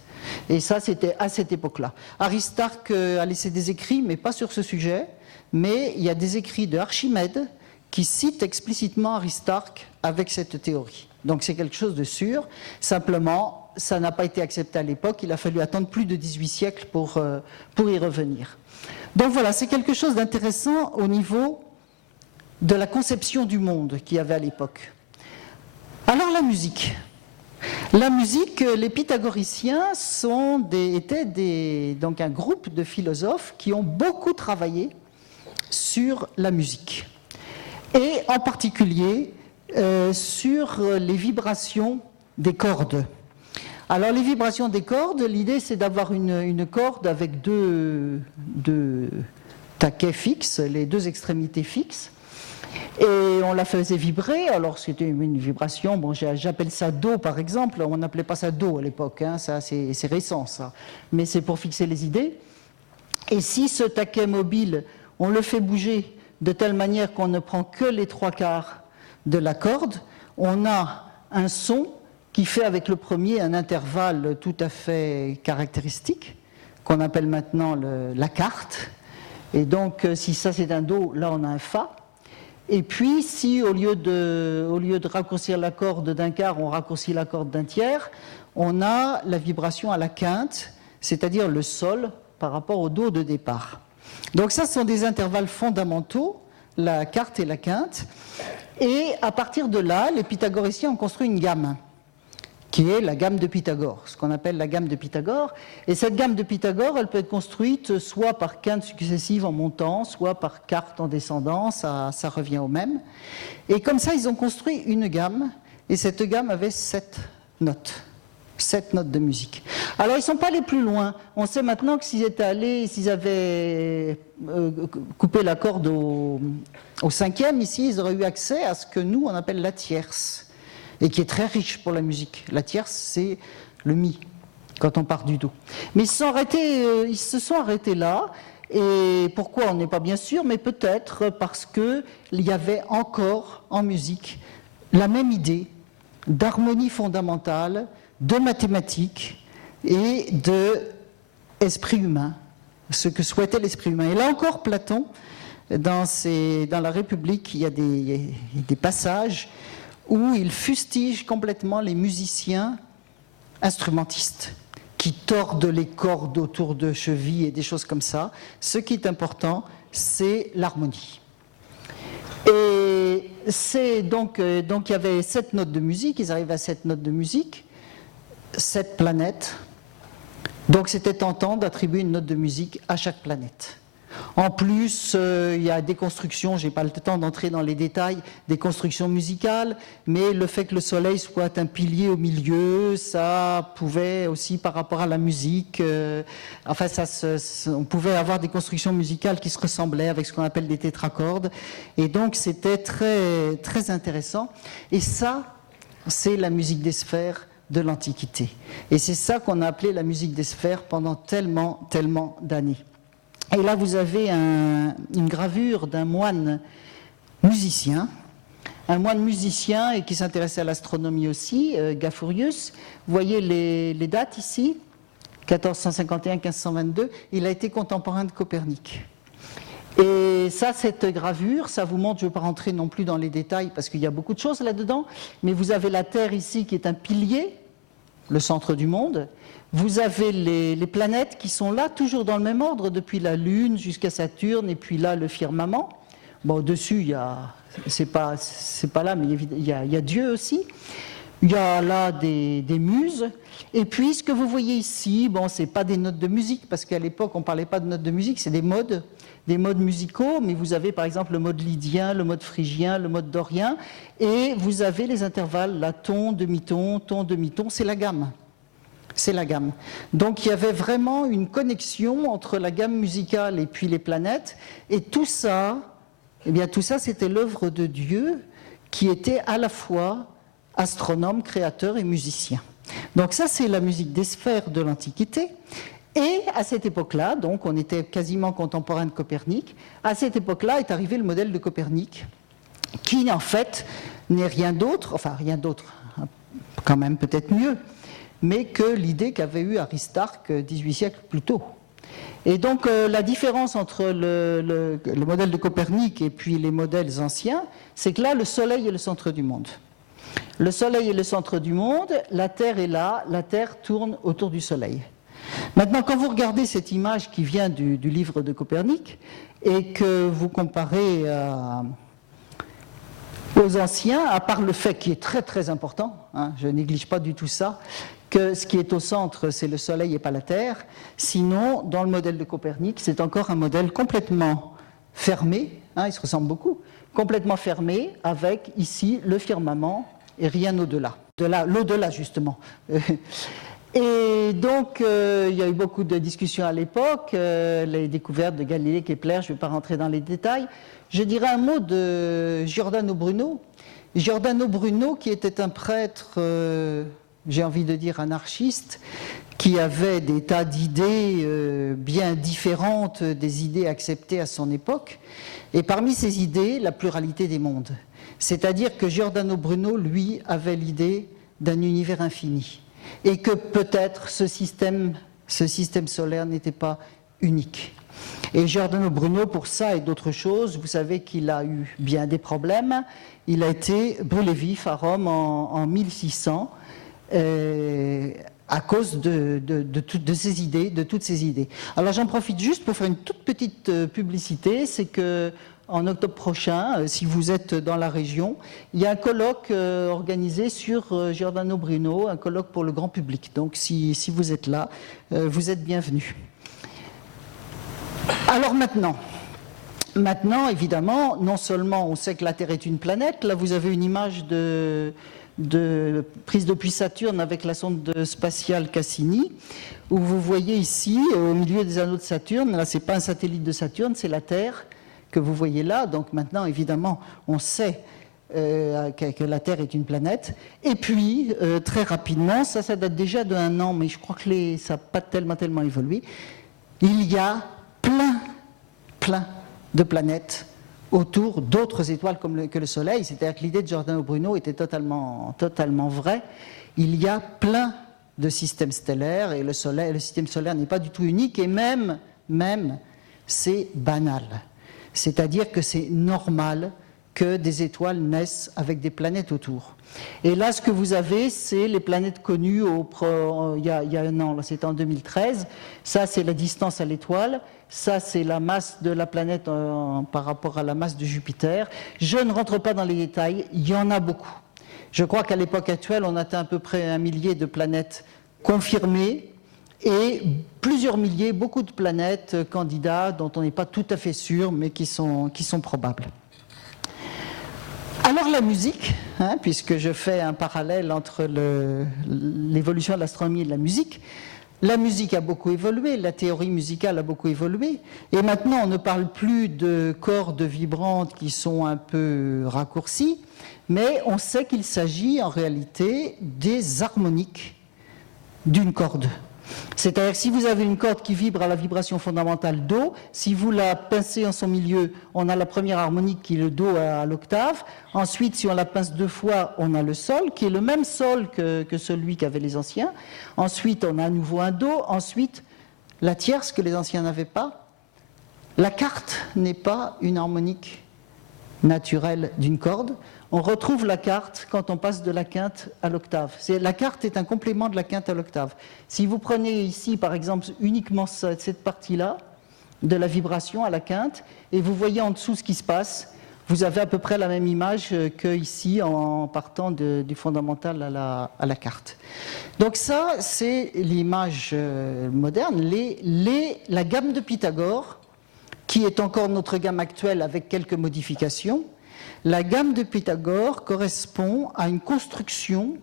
Et ça, c'était à cette époque-là. Aristarque a laissé des écrits, mais pas sur ce sujet, mais il y a des écrits de Archimède qui citent explicitement Aristarque avec cette théorie. Donc c'est quelque chose de sûr, simplement, ça n'a pas été accepté à l'époque, il a fallu attendre plus de 18 siècles pour y revenir. Donc voilà, c'est quelque chose d'intéressant au niveau de la conception du monde qu'il y avait à l'époque. Alors la musique. La musique, les pythagoriciens étaient donc un groupe de philosophes qui ont beaucoup travaillé sur la musique. Et en particulier sur les vibrations des cordes. Alors les vibrations des cordes, l'idée c'est d'avoir une corde avec deux taquets fixes, les deux extrémités fixes, et on la faisait vibrer. Alors c'était une vibration, j'appelle ça do par exemple, on n'appelait pas ça do à l'époque, ça c'est récent ça, mais c'est pour fixer les idées. Et si ce taquet mobile, on le fait bouger de telle manière qu'on ne prend que les 3/4 de la corde, on a un son qui fait avec le premier un intervalle tout à fait caractéristique, qu'on appelle maintenant la quarte. Et donc, si ça c'est un do, là on a un fa. Et puis, si au lieu de raccourcir la corde d'un quart, on raccourcit la corde d'un tiers, on a la vibration à la quinte, c'est-à-dire le sol par rapport au do de départ. Donc ça, ce sont des intervalles fondamentaux, la quarte et la quinte. Et à partir de là, les pythagoriciens ont construit une gamme, qui est la gamme de Pythagore, ce qu'on appelle la gamme de Pythagore. Et cette gamme de Pythagore, elle peut être construite soit par quintes successives en montant, soit par quarte en descendant, ça revient au même. Et comme ça, ils ont construit une gamme, et cette gamme avait 7 notes. 7 notes de musique. Alors, ils ne sont pas allés plus loin. On sait maintenant que s'ils avaient coupé la corde au 5e, ici, ils auraient eu accès à ce que nous, on appelle la tierce, et qui est très riche pour la musique. La tierce, c'est le mi, quand on part du do. Mais ils se sont arrêtés là, Et pourquoi, on n'est pas bien sûr, mais peut-être parce qu'il y avait encore en musique la même idée d'harmonie fondamentale, de mathématiques et d'esprit humain, ce que souhaitait l'esprit humain. Et là encore, Platon, dans la République, il y a des passages où il fustige complètement les musiciens instrumentistes qui tordent les cordes autour de chevilles et des choses comme ça. Ce qui est important, c'est l'harmonie. Et c'est donc il y avait 7 notes de musique, ils arrivent à 7 notes de musique, 7 planètes. Donc c'était tentant d'attribuer une note de musique à chaque planète. En plus, il y a des constructions, je n'ai pas le temps d'entrer dans les détails, des constructions musicales, mais le fait que le soleil soit un pilier au milieu, ça pouvait aussi, par rapport à la musique, on pouvait avoir des constructions musicales qui se ressemblaient avec ce qu'on appelle des tétracordes, et donc c'était très, très intéressant. Et ça, c'est la musique des sphères de l'Antiquité. Et c'est ça qu'on a appelé la musique des sphères pendant tellement, tellement d'années. Et là, vous avez une gravure d'un moine musicien et qui s'intéressait à l'astronomie aussi, Gaffurius. Vous voyez les dates ici, 1451-1522. Il a été contemporain de Copernic. Et ça, cette gravure, ça vous montre, je ne vais pas rentrer non plus dans les détails parce qu'il y a beaucoup de choses là-dedans, mais vous avez la Terre ici qui est un pilier, le centre du monde. Vous avez les planètes qui sont là, toujours dans le même ordre, depuis la Lune jusqu'à Saturne, et puis là, le firmament. Bon, au-dessus, c'est pas là, mais il y a Dieu aussi. Il y a là des muses. Et puis, ce que vous voyez ici, bon, ce n'est pas des notes de musique, parce qu'à l'époque, on ne parlait pas de notes de musique, c'est des modes musicaux, mais vous avez par exemple le mode lydien, le mode phrygien, le mode dorien, et vous avez les intervalles, là, ton, demi-ton, c'est la gamme. C'est la gamme. Donc il y avait vraiment une connexion entre la gamme musicale et puis les planètes, et tout ça, c'était l'œuvre de Dieu qui était à la fois astronome, créateur et musicien. Donc ça, c'est la musique des sphères de l'Antiquité. Et à cette époque-là, donc on était quasiment contemporain de Copernic, à cette époque-là est arrivé le modèle de Copernic, qui en fait n'est rien d'autre, quand même peut-être mieux, mais que l'idée qu'avait eue Aristarque 18 siècles plus tôt. Et donc la différence entre le modèle de Copernic et puis les modèles anciens, c'est que là, le Soleil est le centre du monde. Le Soleil est le centre du monde, la Terre est là, la Terre tourne autour du Soleil. Maintenant, quand vous regardez cette image qui vient du livre de Copernic et que vous comparez aux anciens, à part le fait qui est très très important, je ne néglige pas du tout ça, que ce qui est au centre, c'est le Soleil et pas la Terre. Sinon, dans le modèle de Copernic, c'est encore un modèle complètement fermé, ils se ressemblent beaucoup, complètement fermé, avec ici le firmament et rien au-delà. L'au-delà, justement. Et donc, il y a eu beaucoup de discussions à l'époque, les découvertes de Galilée, Kepler, je ne vais pas rentrer dans les détails. Je dirais un mot de Giordano Bruno. Giordano Bruno, qui était un prêtre, j'ai envie de dire anarchiste, qui avait des tas d'idées bien différentes des idées acceptées à son époque. Et parmi ces idées, la pluralité des mondes. C'est-à-dire que Giordano Bruno, lui, avait l'idée d'un univers infini. Et que peut-être ce système solaire n'était pas unique. Et Giordano Bruno, pour ça et d'autres choses, vous savez qu'il a eu bien des problèmes. Il a été brûlé vif à Rome en 1600 à cause de ces idées, de toutes ces idées. Alors j'en profite juste pour faire une toute petite publicité, c'est que en octobre prochain, si vous êtes dans la région, il y a un colloque organisé sur Giordano Bruno, un colloque pour le grand public. Donc si vous êtes là, vous êtes bienvenus. Alors maintenant, évidemment, non seulement on sait que la Terre est une planète, là vous avez une image de prise depuis Saturne avec la sonde spatiale Cassini, où vous voyez ici, au milieu des anneaux de Saturne, là c'est pas un satellite de Saturne, c'est la Terre que vous voyez là. Donc maintenant, évidemment, on sait que la Terre est une planète. Et puis, très rapidement, ça date déjà d'1 an, mais je crois que ça n'a pas tellement évolué, il y a plein plein de planètes autour d'autres étoiles que le Soleil. C'est-à-dire que l'idée de Giordano Bruno était totalement vraie. Il y a plein de systèmes stellaires et le système solaire n'est pas du tout unique et même c'est banal. C'est-à-dire que c'est normal que des étoiles naissent avec des planètes autour. Et là, ce que vous avez, c'est les planètes connues il y a un an, c'était en 2013. Ça, c'est la distance à l'étoile. Ça, c'est la masse de la planète par rapport à la masse de Jupiter. Je ne rentre pas dans les détails, il y en a beaucoup. Je crois qu'à l'époque actuelle, on atteint à peu près 1 millier de planètes confirmées et plusieurs milliers, beaucoup de planètes candidats dont on n'est pas tout à fait sûr, mais qui sont probables. Alors la musique, puisque je fais un parallèle entre l'évolution de l'astronomie et de la musique a beaucoup évolué, la théorie musicale a beaucoup évolué, et maintenant on ne parle plus de cordes vibrantes qui sont un peu raccourcies, mais on sait qu'il s'agit en réalité des harmoniques d'une corde. C'est-à-dire que si vous avez une corde qui vibre à la vibration fondamentale Do, si vous la pincez en son milieu, on a la première harmonique qui est le Do à l'octave. Ensuite, si on la pince 2 fois, on a le Sol, qui est le même Sol que celui qu'avaient les anciens. Ensuite, on a à nouveau un Do. Ensuite, la tierce que les anciens n'avaient pas. La quarte n'est pas une harmonique naturelle d'une corde. On retrouve la quarte quand on passe de la quinte à l'octave. La quarte est un complément de la quinte à l'octave. Si vous prenez ici, par exemple, uniquement cette partie-là, de la vibration à la quinte, et vous voyez en dessous ce qui se passe, vous avez à peu près la même image qu'ici en partant du fondamental à la quarte. Donc ça, c'est l'image moderne. La gamme de Pythagore, qui est encore notre gamme actuelle avec quelques modifications. La gamme de Pythagore correspond à une construction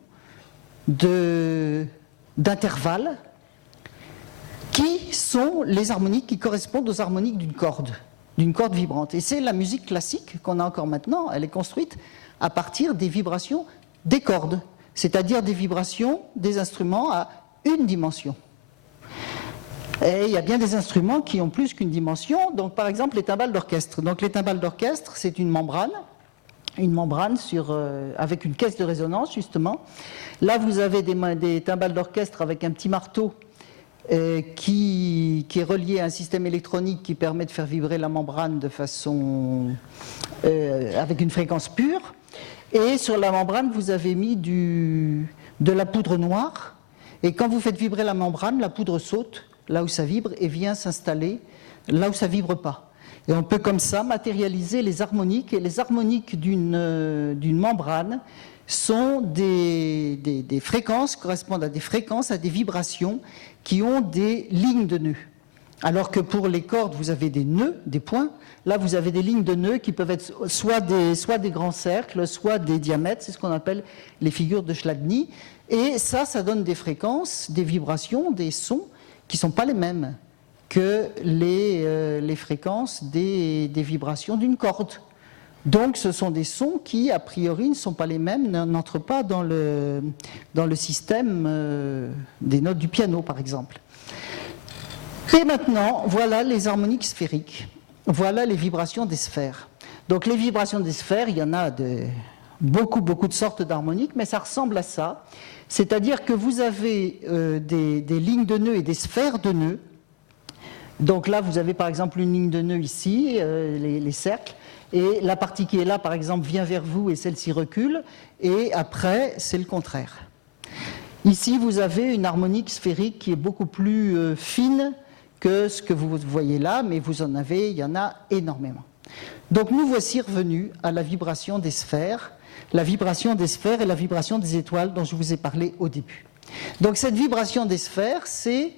d'intervalles qui sont les harmoniques qui correspondent aux harmoniques d'une corde vibrante. Et c'est la musique classique qu'on a encore maintenant, elle est construite à partir des vibrations des cordes, c'est-à-dire des vibrations des instruments à une dimension. Et il y a bien des instruments qui ont plus qu'une dimension, donc par exemple les timbales d'orchestre. Donc les timbales d'orchestre, c'est une membrane avec une caisse de résonance justement. Là vous avez des timbales d'orchestre avec un petit marteau qui est relié à un système électronique qui permet de faire vibrer la membrane de façon avec une fréquence pure. Et sur la membrane vous avez mis de la poudre noire. Et quand vous faites vibrer la membrane, la poudre saute là où ça vibre et vient s'installer là où ça vibre pas. Et on peut comme ça matérialiser les harmoniques. Et les harmoniques d'une membrane sont des fréquences, correspondent à des fréquences, à des vibrations qui ont des lignes de nœuds. Alors que pour les cordes, vous avez des nœuds, des points. Là, vous avez des lignes de nœuds qui peuvent être soit des grands cercles, soit des diamètres. C'est ce qu'on appelle les figures de Chladni. Et ça donne des fréquences, des vibrations, des sons qui ne sont pas les mêmes que les fréquences des vibrations d'une corde. Donc ce sont des sons qui, a priori, ne sont pas les mêmes, n'entrent pas dans le système des notes du piano, par exemple. Et maintenant, voilà les harmoniques sphériques. Voilà les vibrations des sphères. Donc les vibrations des sphères, il y en a beaucoup de sortes d'harmoniques, mais ça ressemble à ça. C'est-à-dire que vous avez des lignes de nœuds et des sphères de nœuds. Donc là, vous avez par exemple une ligne de nœuds ici, les cercles, et la partie qui est là, par exemple, vient vers vous et celle-ci recule, et après, c'est le contraire. Ici, vous avez une harmonique sphérique qui est beaucoup plus fine que ce que vous voyez là, mais il y en a énormément. Donc nous voici revenus à la vibration des sphères et la vibration des étoiles dont je vous ai parlé au début. Donc cette vibration des sphères, c'est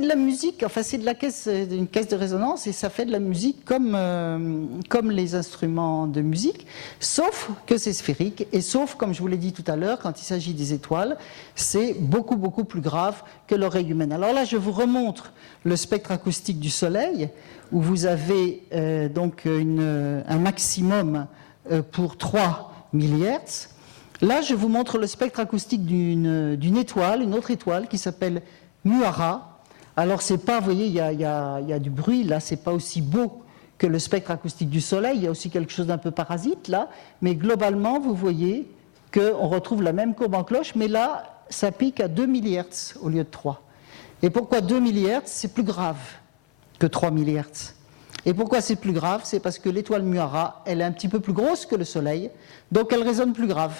de la musique, enfin c'est une caisse de résonance et ça fait de la musique comme les instruments de musique, sauf que c'est sphérique et sauf, comme je vous l'ai dit tout à l'heure, quand il s'agit des étoiles, c'est beaucoup plus grave que l'oreille humaine. Alors là, je vous remontre le spectre acoustique du Soleil, où vous avez donc un maximum pour 3 millihertz. Là, je vous montre le spectre acoustique d'une étoile, une autre étoile qui s'appelle Muara. Alors, c'est pas, vous voyez, il y a du bruit, là, c'est pas aussi beau que le spectre acoustique du Soleil. Il y a aussi quelque chose d'un peu parasite là, mais globalement, vous voyez qu'on retrouve la même courbe en cloche, mais là, ça pique à 2 millihertz au lieu de 3. Et pourquoi 2 millihertz? C'est plus grave que 3 millihertz. Et pourquoi c'est plus grave? C'est parce que l'étoile Muara, elle est un petit peu plus grosse que le Soleil, donc elle résonne plus grave.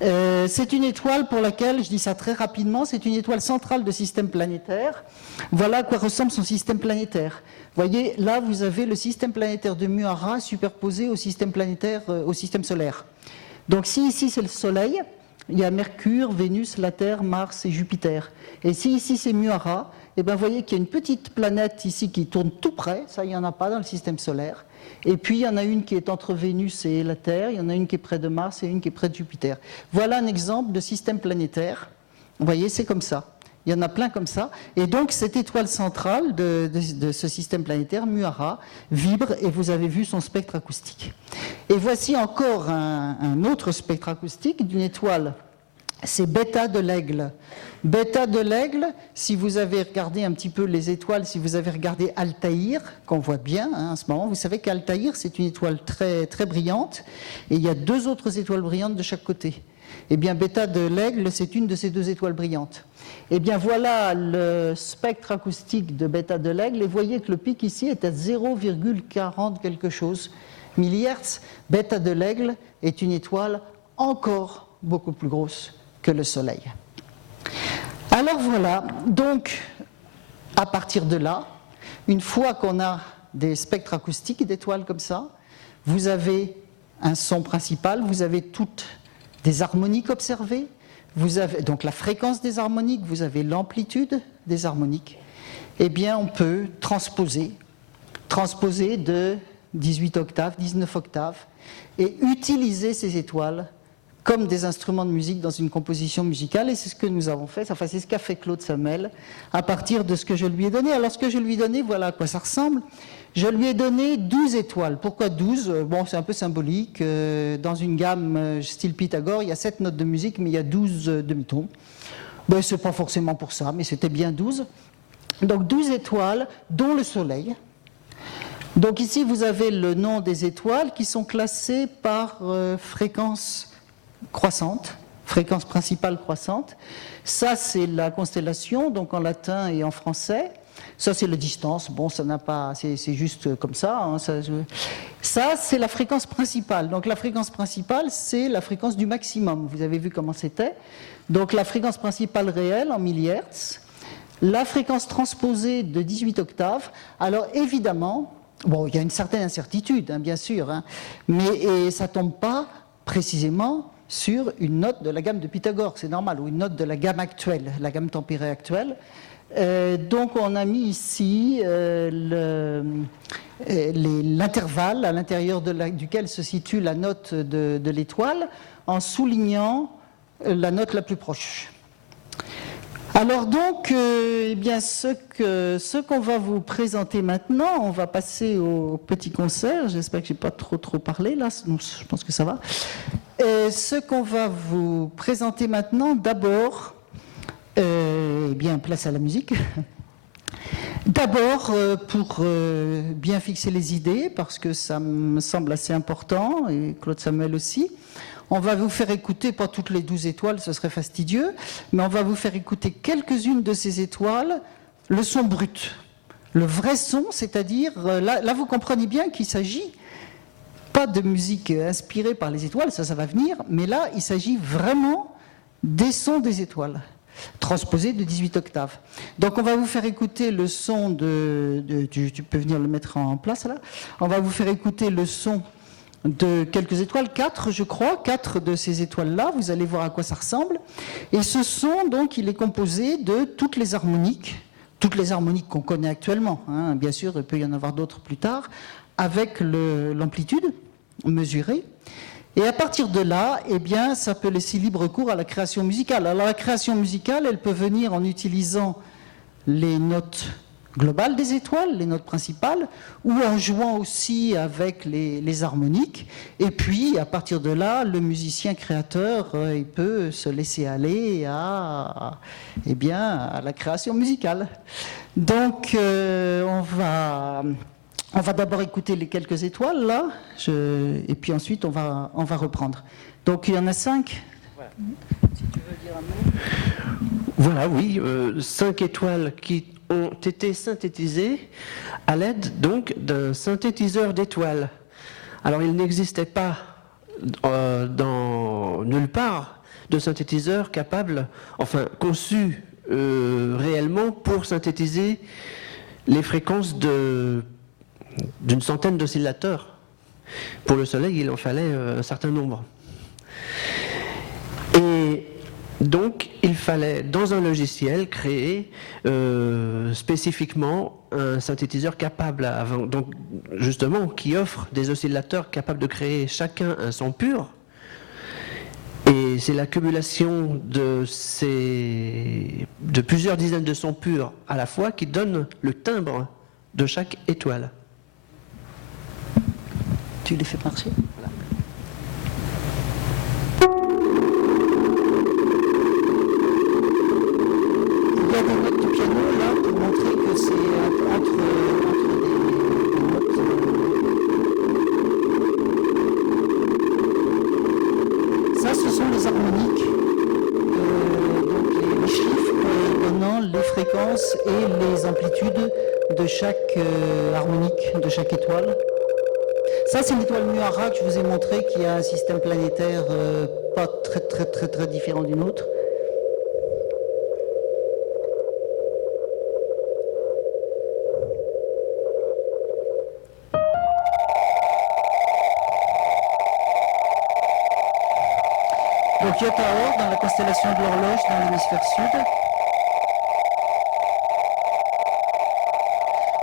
C'est une étoile pour laquelle, je dis ça très rapidement, c'est une étoile centrale de système planétaire. Voilà à quoi ressemble son système planétaire. Vous voyez, là, vous avez le système planétaire de Muara superposé au système planétaire, au système solaire. Donc si ici c'est le Soleil, il y a Mercure, Vénus, la Terre, Mars et Jupiter. Et si ici c'est Muara, eh bien, vous voyez qu'il y a une petite planète ici qui tourne tout près, ça il n'y en a pas dans le système solaire. Et puis il y en a une qui est entre Vénus et la Terre, il y en a une qui est près de Mars et une qui est près de Jupiter. Voilà un exemple de système planétaire. Vous voyez, c'est comme ça. Il y en a plein comme ça. Et donc cette étoile centrale de ce système planétaire, Muara, vibre et vous avez vu son spectre acoustique. Et voici encore un autre spectre acoustique d'une étoile. C'est Bêta de l'Aigle. Bêta de l'Aigle, si vous avez regardé un petit peu les étoiles, si vous avez regardé Altaïr, qu'on voit bien en ce moment, vous savez qu'Altaïr, c'est une étoile très, très brillante, et il y a 2 autres étoiles brillantes de chaque côté. Eh bien, Bêta de l'Aigle, c'est une de ces 2 étoiles brillantes. Eh bien, voilà le spectre acoustique de Bêta de l'Aigle, et vous voyez que le pic ici est à 0,40 quelque chose millihertz. Bêta de l'Aigle est une étoile encore beaucoup plus grosse que le Soleil. Alors voilà, donc à partir de là, une fois qu'on a des spectres acoustiques d'étoiles comme ça, vous avez un son principal, vous avez toutes des harmoniques observées, vous avez donc la fréquence des harmoniques, vous avez l'amplitude des harmoniques. Eh bien, on peut transposer de 18 octaves, 19 octaves, et utiliser ces étoiles comme des instruments de musique dans une composition musicale, et c'est ce que nous avons fait, enfin c'est ce qu'a fait Claude Samel à partir de ce que je lui ai donné. Alors ce que je lui ai donné, voilà à quoi ça ressemble. Je lui ai donné 12 étoiles. Pourquoi 12? Bon, c'est un peu symbolique. Dans une gamme style Pythagore, il y a 7 notes de musique, mais il y a 12 demi-tons. Ben, c'est pas forcément pour ça, mais c'était bien 12. Donc 12 étoiles, dont le Soleil. Donc ici, vous avez le nom des étoiles qui sont classées par fréquence croissante, fréquence principale croissante. Ça, c'est la constellation, donc en latin et en français. Ça, c'est la distance. Bon, ça n'a pas, c'est juste comme ça. Hein, ça, c'est la fréquence principale. Donc, la fréquence principale, c'est la fréquence du maximum. Vous avez vu comment c'était. Donc, la fréquence principale réelle en millihertz. La fréquence transposée de 18 octaves. Alors, évidemment, bon, il y a une certaine incertitude, hein, bien sûr, hein, mais ça ne tombe pas précisément sur une note de la gamme de Pythagore, c'est normal, ou une note de la gamme actuelle, la gamme tempérée actuelle. Donc on a mis ici l'intervalle à l'intérieur duquel se situe la note de l'étoile, en soulignant la note la plus proche. Alors donc, eh bien, ce qu'on va vous présenter maintenant, on va passer au petit concert. J'espère que je n'ai pas trop parlé là, sinon je pense que ça va. Ce qu'on va vous présenter maintenant, d'abord, eh bien, place à la musique. D'abord, pour bien fixer les idées, parce que ça me semble assez important, et Claude Samel aussi, on va vous faire écouter, pas toutes les 12 étoiles, ce serait fastidieux, mais on va vous faire écouter quelques-unes de ces étoiles, le son brut, le vrai son, c'est-à-dire, là vous comprenez bien qu'il s'agit pas de musique inspirée par les étoiles, ça va venir, mais là, il s'agit vraiment des sons des étoiles, transposés de 18 octaves. Donc on va vous faire écouter le son tu peux venir le mettre en place là, on va vous faire écouter le son de quelques étoiles, 4 je crois, 4 de ces étoiles-là, vous allez voir à quoi ça ressemble. Et ce son, donc, il est composé de toutes les harmoniques qu'on connaît actuellement, hein. Bien sûr, il peut y en avoir d'autres plus tard, avec l'amplitude mesurée. Et à partir de là, eh bien, ça peut laisser libre cours à la création musicale. Alors la création musicale, elle peut venir en utilisant les notes globales des étoiles, les notes principales, ou en jouant aussi avec les harmoniques. Et puis, à partir de là, le musicien créateur, il peut se laisser aller à la création musicale. Donc, on On va d'abord écouter les quelques étoiles, là, et puis ensuite on va reprendre. Donc il y en a 5. Voilà. Si tu veux dire un mot. Voilà, oui, 5 étoiles qui ont été synthétisées à l'aide donc d'un synthétiseur d'étoiles. Alors il n'existait pas nulle part de synthétiseur capable, enfin conçu réellement pour synthétiser les fréquences d'une centaine d'oscillateurs. Pour le Soleil, il en fallait un certain nombre. Et donc, il fallait, dans un logiciel, créer spécifiquement un synthétiseur capable, donc justement, qui offre des oscillateurs capables de créer chacun un son pur. Et c'est l'accumulation de plusieurs dizaines de sons purs à la fois qui donne le timbre de chaque étoile. Tu les fais marcher ? Voilà. Il y a des notes de piano là pour montrer que c'est entre des notes. Ça, ce sont les harmoniques, donc les chiffres donnant les fréquences et les amplitudes de chaque harmonique, de chaque étoile. Ça, c'est l'étoile Muara que je vous ai montré, qui a un système planétaire pas très différent d'une autre. Donc Iota Or, dans la constellation de l'horloge, dans l'hémisphère sud.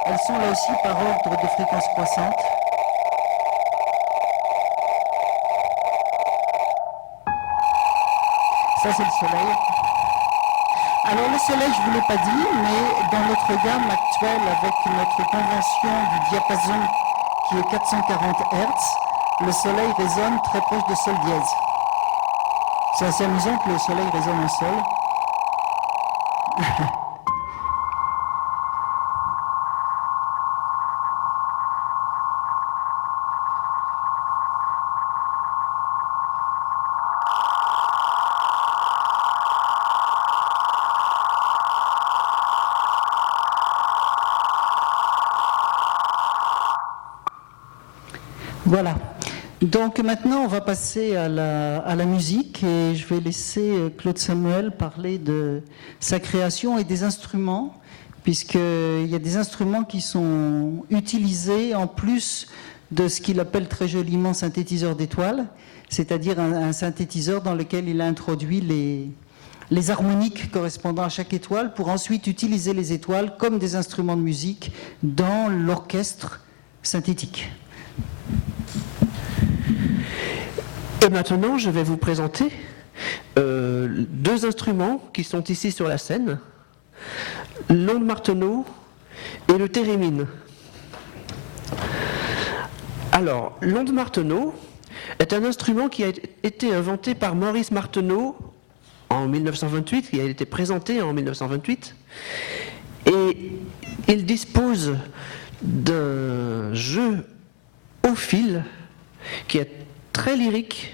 Elles sont là aussi par ordre de fréquence croissante. Ça, c'est le Soleil. Alors le Soleil, je ne vous l'ai pas dit, mais dans notre gamme actuelle, avec notre convention du diapason qui est 440 Hz, le Soleil résonne très proche de Sol dièse. C'est assez amusant que le Soleil résonne en Sol. Voilà. Donc maintenant, on va passer à la musique et je vais laisser Claude Samuel parler de sa création et des instruments, puisqu'il y a des instruments qui sont utilisés en plus de ce qu'il appelle très joliment synthétiseur d'étoiles, c'est-à-dire un synthétiseur dans lequel il a introduit les harmoniques correspondant à chaque étoile pour ensuite utiliser les étoiles comme des instruments de musique dans l'orchestre synthétique. Et maintenant, je vais vous présenter 2 instruments qui sont ici sur la scène, l'onde Martenot et le thérémine. Alors, l'onde Martenot est un instrument qui a été inventé par Maurice Martenot en 1928, qui a été présenté en 1928, et il dispose d'un jeu au fil qui est très lyrique,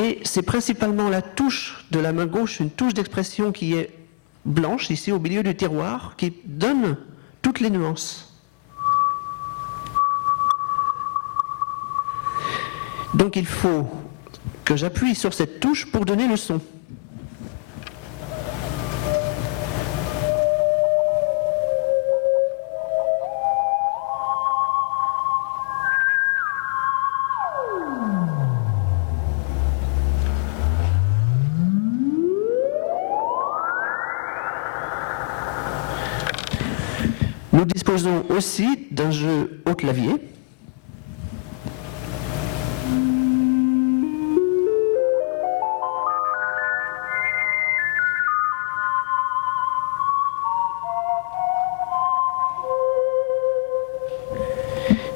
et c'est principalement la touche de la main gauche, une touche d'expression qui est blanche ici au milieu du tiroir, qui donne toutes les nuances. Donc il faut que j'appuie sur cette touche pour donner le son. Nous disposons aussi d'un jeu au clavier.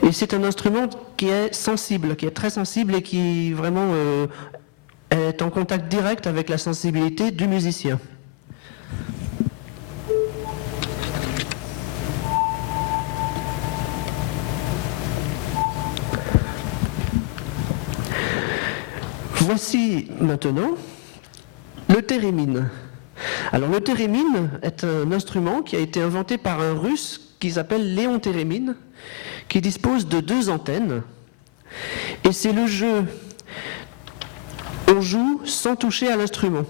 Et c'est un instrument qui est sensible, qui est très sensible et qui vraiment est en contact direct avec la sensibilité du musicien. Voici maintenant le thérémine. Alors le thérémine est un instrument qui a été inventé par un Russe qui s'appelle Léon Térémine, qui dispose de 2 antennes. Et c'est le jeu, on joue sans toucher à l'instrument.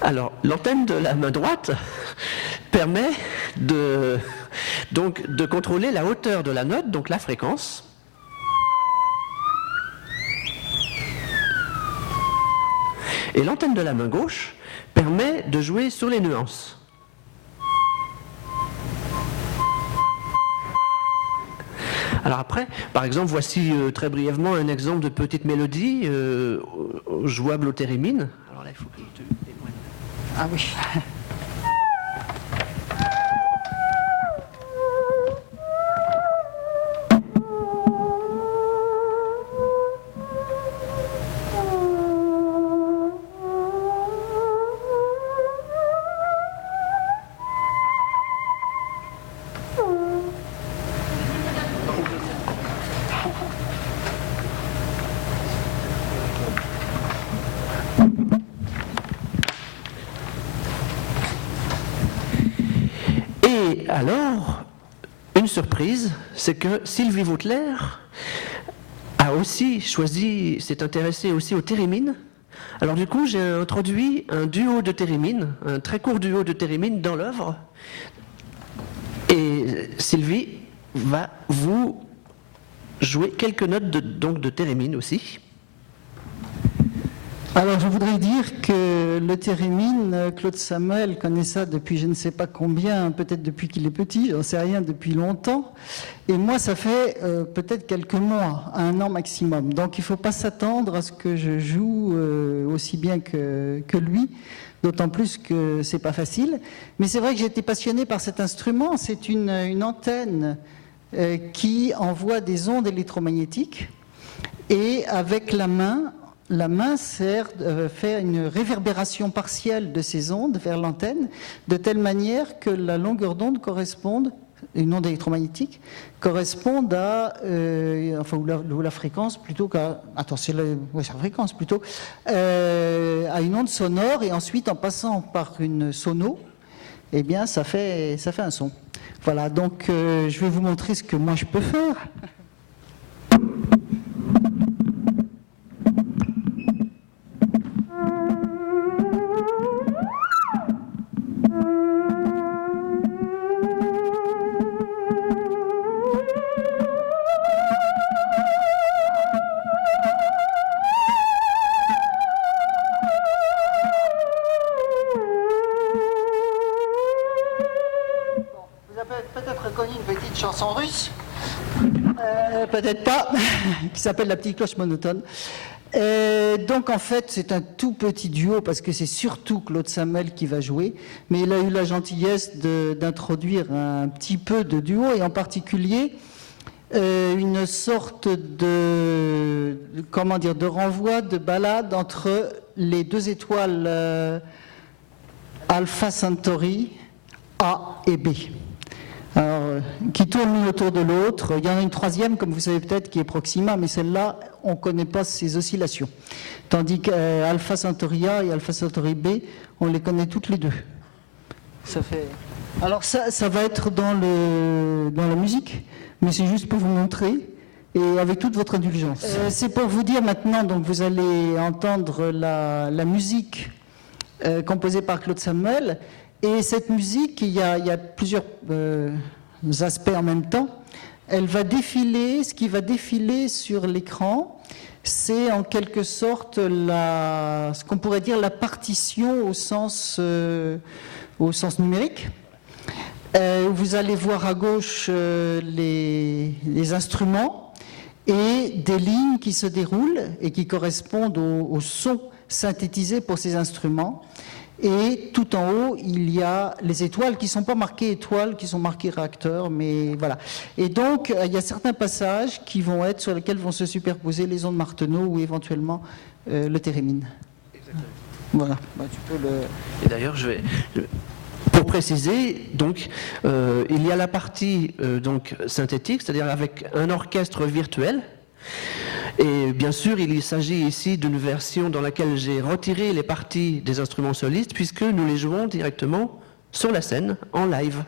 Alors, l'antenne de la main droite permet de contrôler la hauteur de la note, donc la fréquence. Et l'antenne de la main gauche permet de jouer sur les nuances. Alors après, par exemple, voici très brièvement un exemple de petite mélodie jouable au thérémine. Alors là, il faut que je te éloigne. Ah oui. Et alors, une surprise, c'est que Sylvie Vautler a aussi choisi, s'est intéressée aussi au thérémine. Alors du coup, j'ai introduit un duo de thérémine, un très court duo de thérémine dans l'œuvre. Et Sylvie va vous jouer quelques notes de thérémine aussi. Alors, je voudrais dire que le thérémine, Claude Samuel connaît ça depuis je ne sais pas combien, peut-être depuis qu'il est petit, j'en sais rien, depuis longtemps. Et moi, ça fait peut-être quelques mois, 1 an maximum. Donc, il ne faut pas s'attendre à ce que je joue aussi bien que lui, d'autant plus que c'est pas facile. Mais c'est vrai que j'ai été passionné par cet instrument. C'est une antenne qui envoie des ondes électromagnétiques. Et avec la main sert à faire une réverbération partielle de ces ondes vers l'antenne, de telle manière que la longueur d'onde corresponde, une onde électromagnétique, corresponde à, ou la fréquence plutôt qu'à, c'est la fréquence plutôt, à une onde sonore, et ensuite en passant par une sono, eh bien ça fait un son. Voilà, donc je vais vous montrer ce que moi je peux faire. Chanson russe, peut-être pas, qui s'appelle La petite cloche monotone. Donc en fait c'est un tout petit duo parce que c'est surtout Claude Samuel qui va jouer, mais il a eu la gentillesse d'introduire un petit peu de duo, et en particulier une sorte de renvoi, de balade entre les 2 étoiles Alpha Centauri A et B. Alors, qui tournent l'une autour de l'autre. Il y en a une 3e, comme vous savez peut-être, qui est Proxima, mais celle-là, on ne connaît pas ses oscillations. Tandis qu'Alpha Centauri A et Alpha Centauri B, on les connaît toutes les 2. Alors ça va être dans la musique, mais c'est juste pour vous montrer, et avec toute votre indulgence. C'est pour vous dire maintenant, donc vous allez entendre la musique composée par Claude Samuel. Et cette musique, il y a plusieurs aspects en même temps. Elle va défiler, ce qui va défiler sur l'écran, c'est en quelque sorte ce qu'on pourrait dire la partition au sens numérique. Vous allez voir à gauche les instruments et des lignes qui se déroulent et qui correspondent au son synthétisé pour ces instruments. Et tout en haut, il y a les étoiles qui ne sont pas marquées étoiles, qui sont marquées réacteurs, mais voilà. Et donc, il y a certains passages qui vont être sur lesquels vont se superposer les ondes Martenot ou éventuellement le thérémine. Exactement. Voilà. Bah, tu peux Et d'ailleurs, Pour préciser, donc, il y a la partie donc, synthétique, c'est-à-dire avec un orchestre virtuel. Et bien sûr, il s'agit ici d'une version dans laquelle j'ai retiré les parties des instruments solistes, puisque nous les jouons directement sur la scène, en live.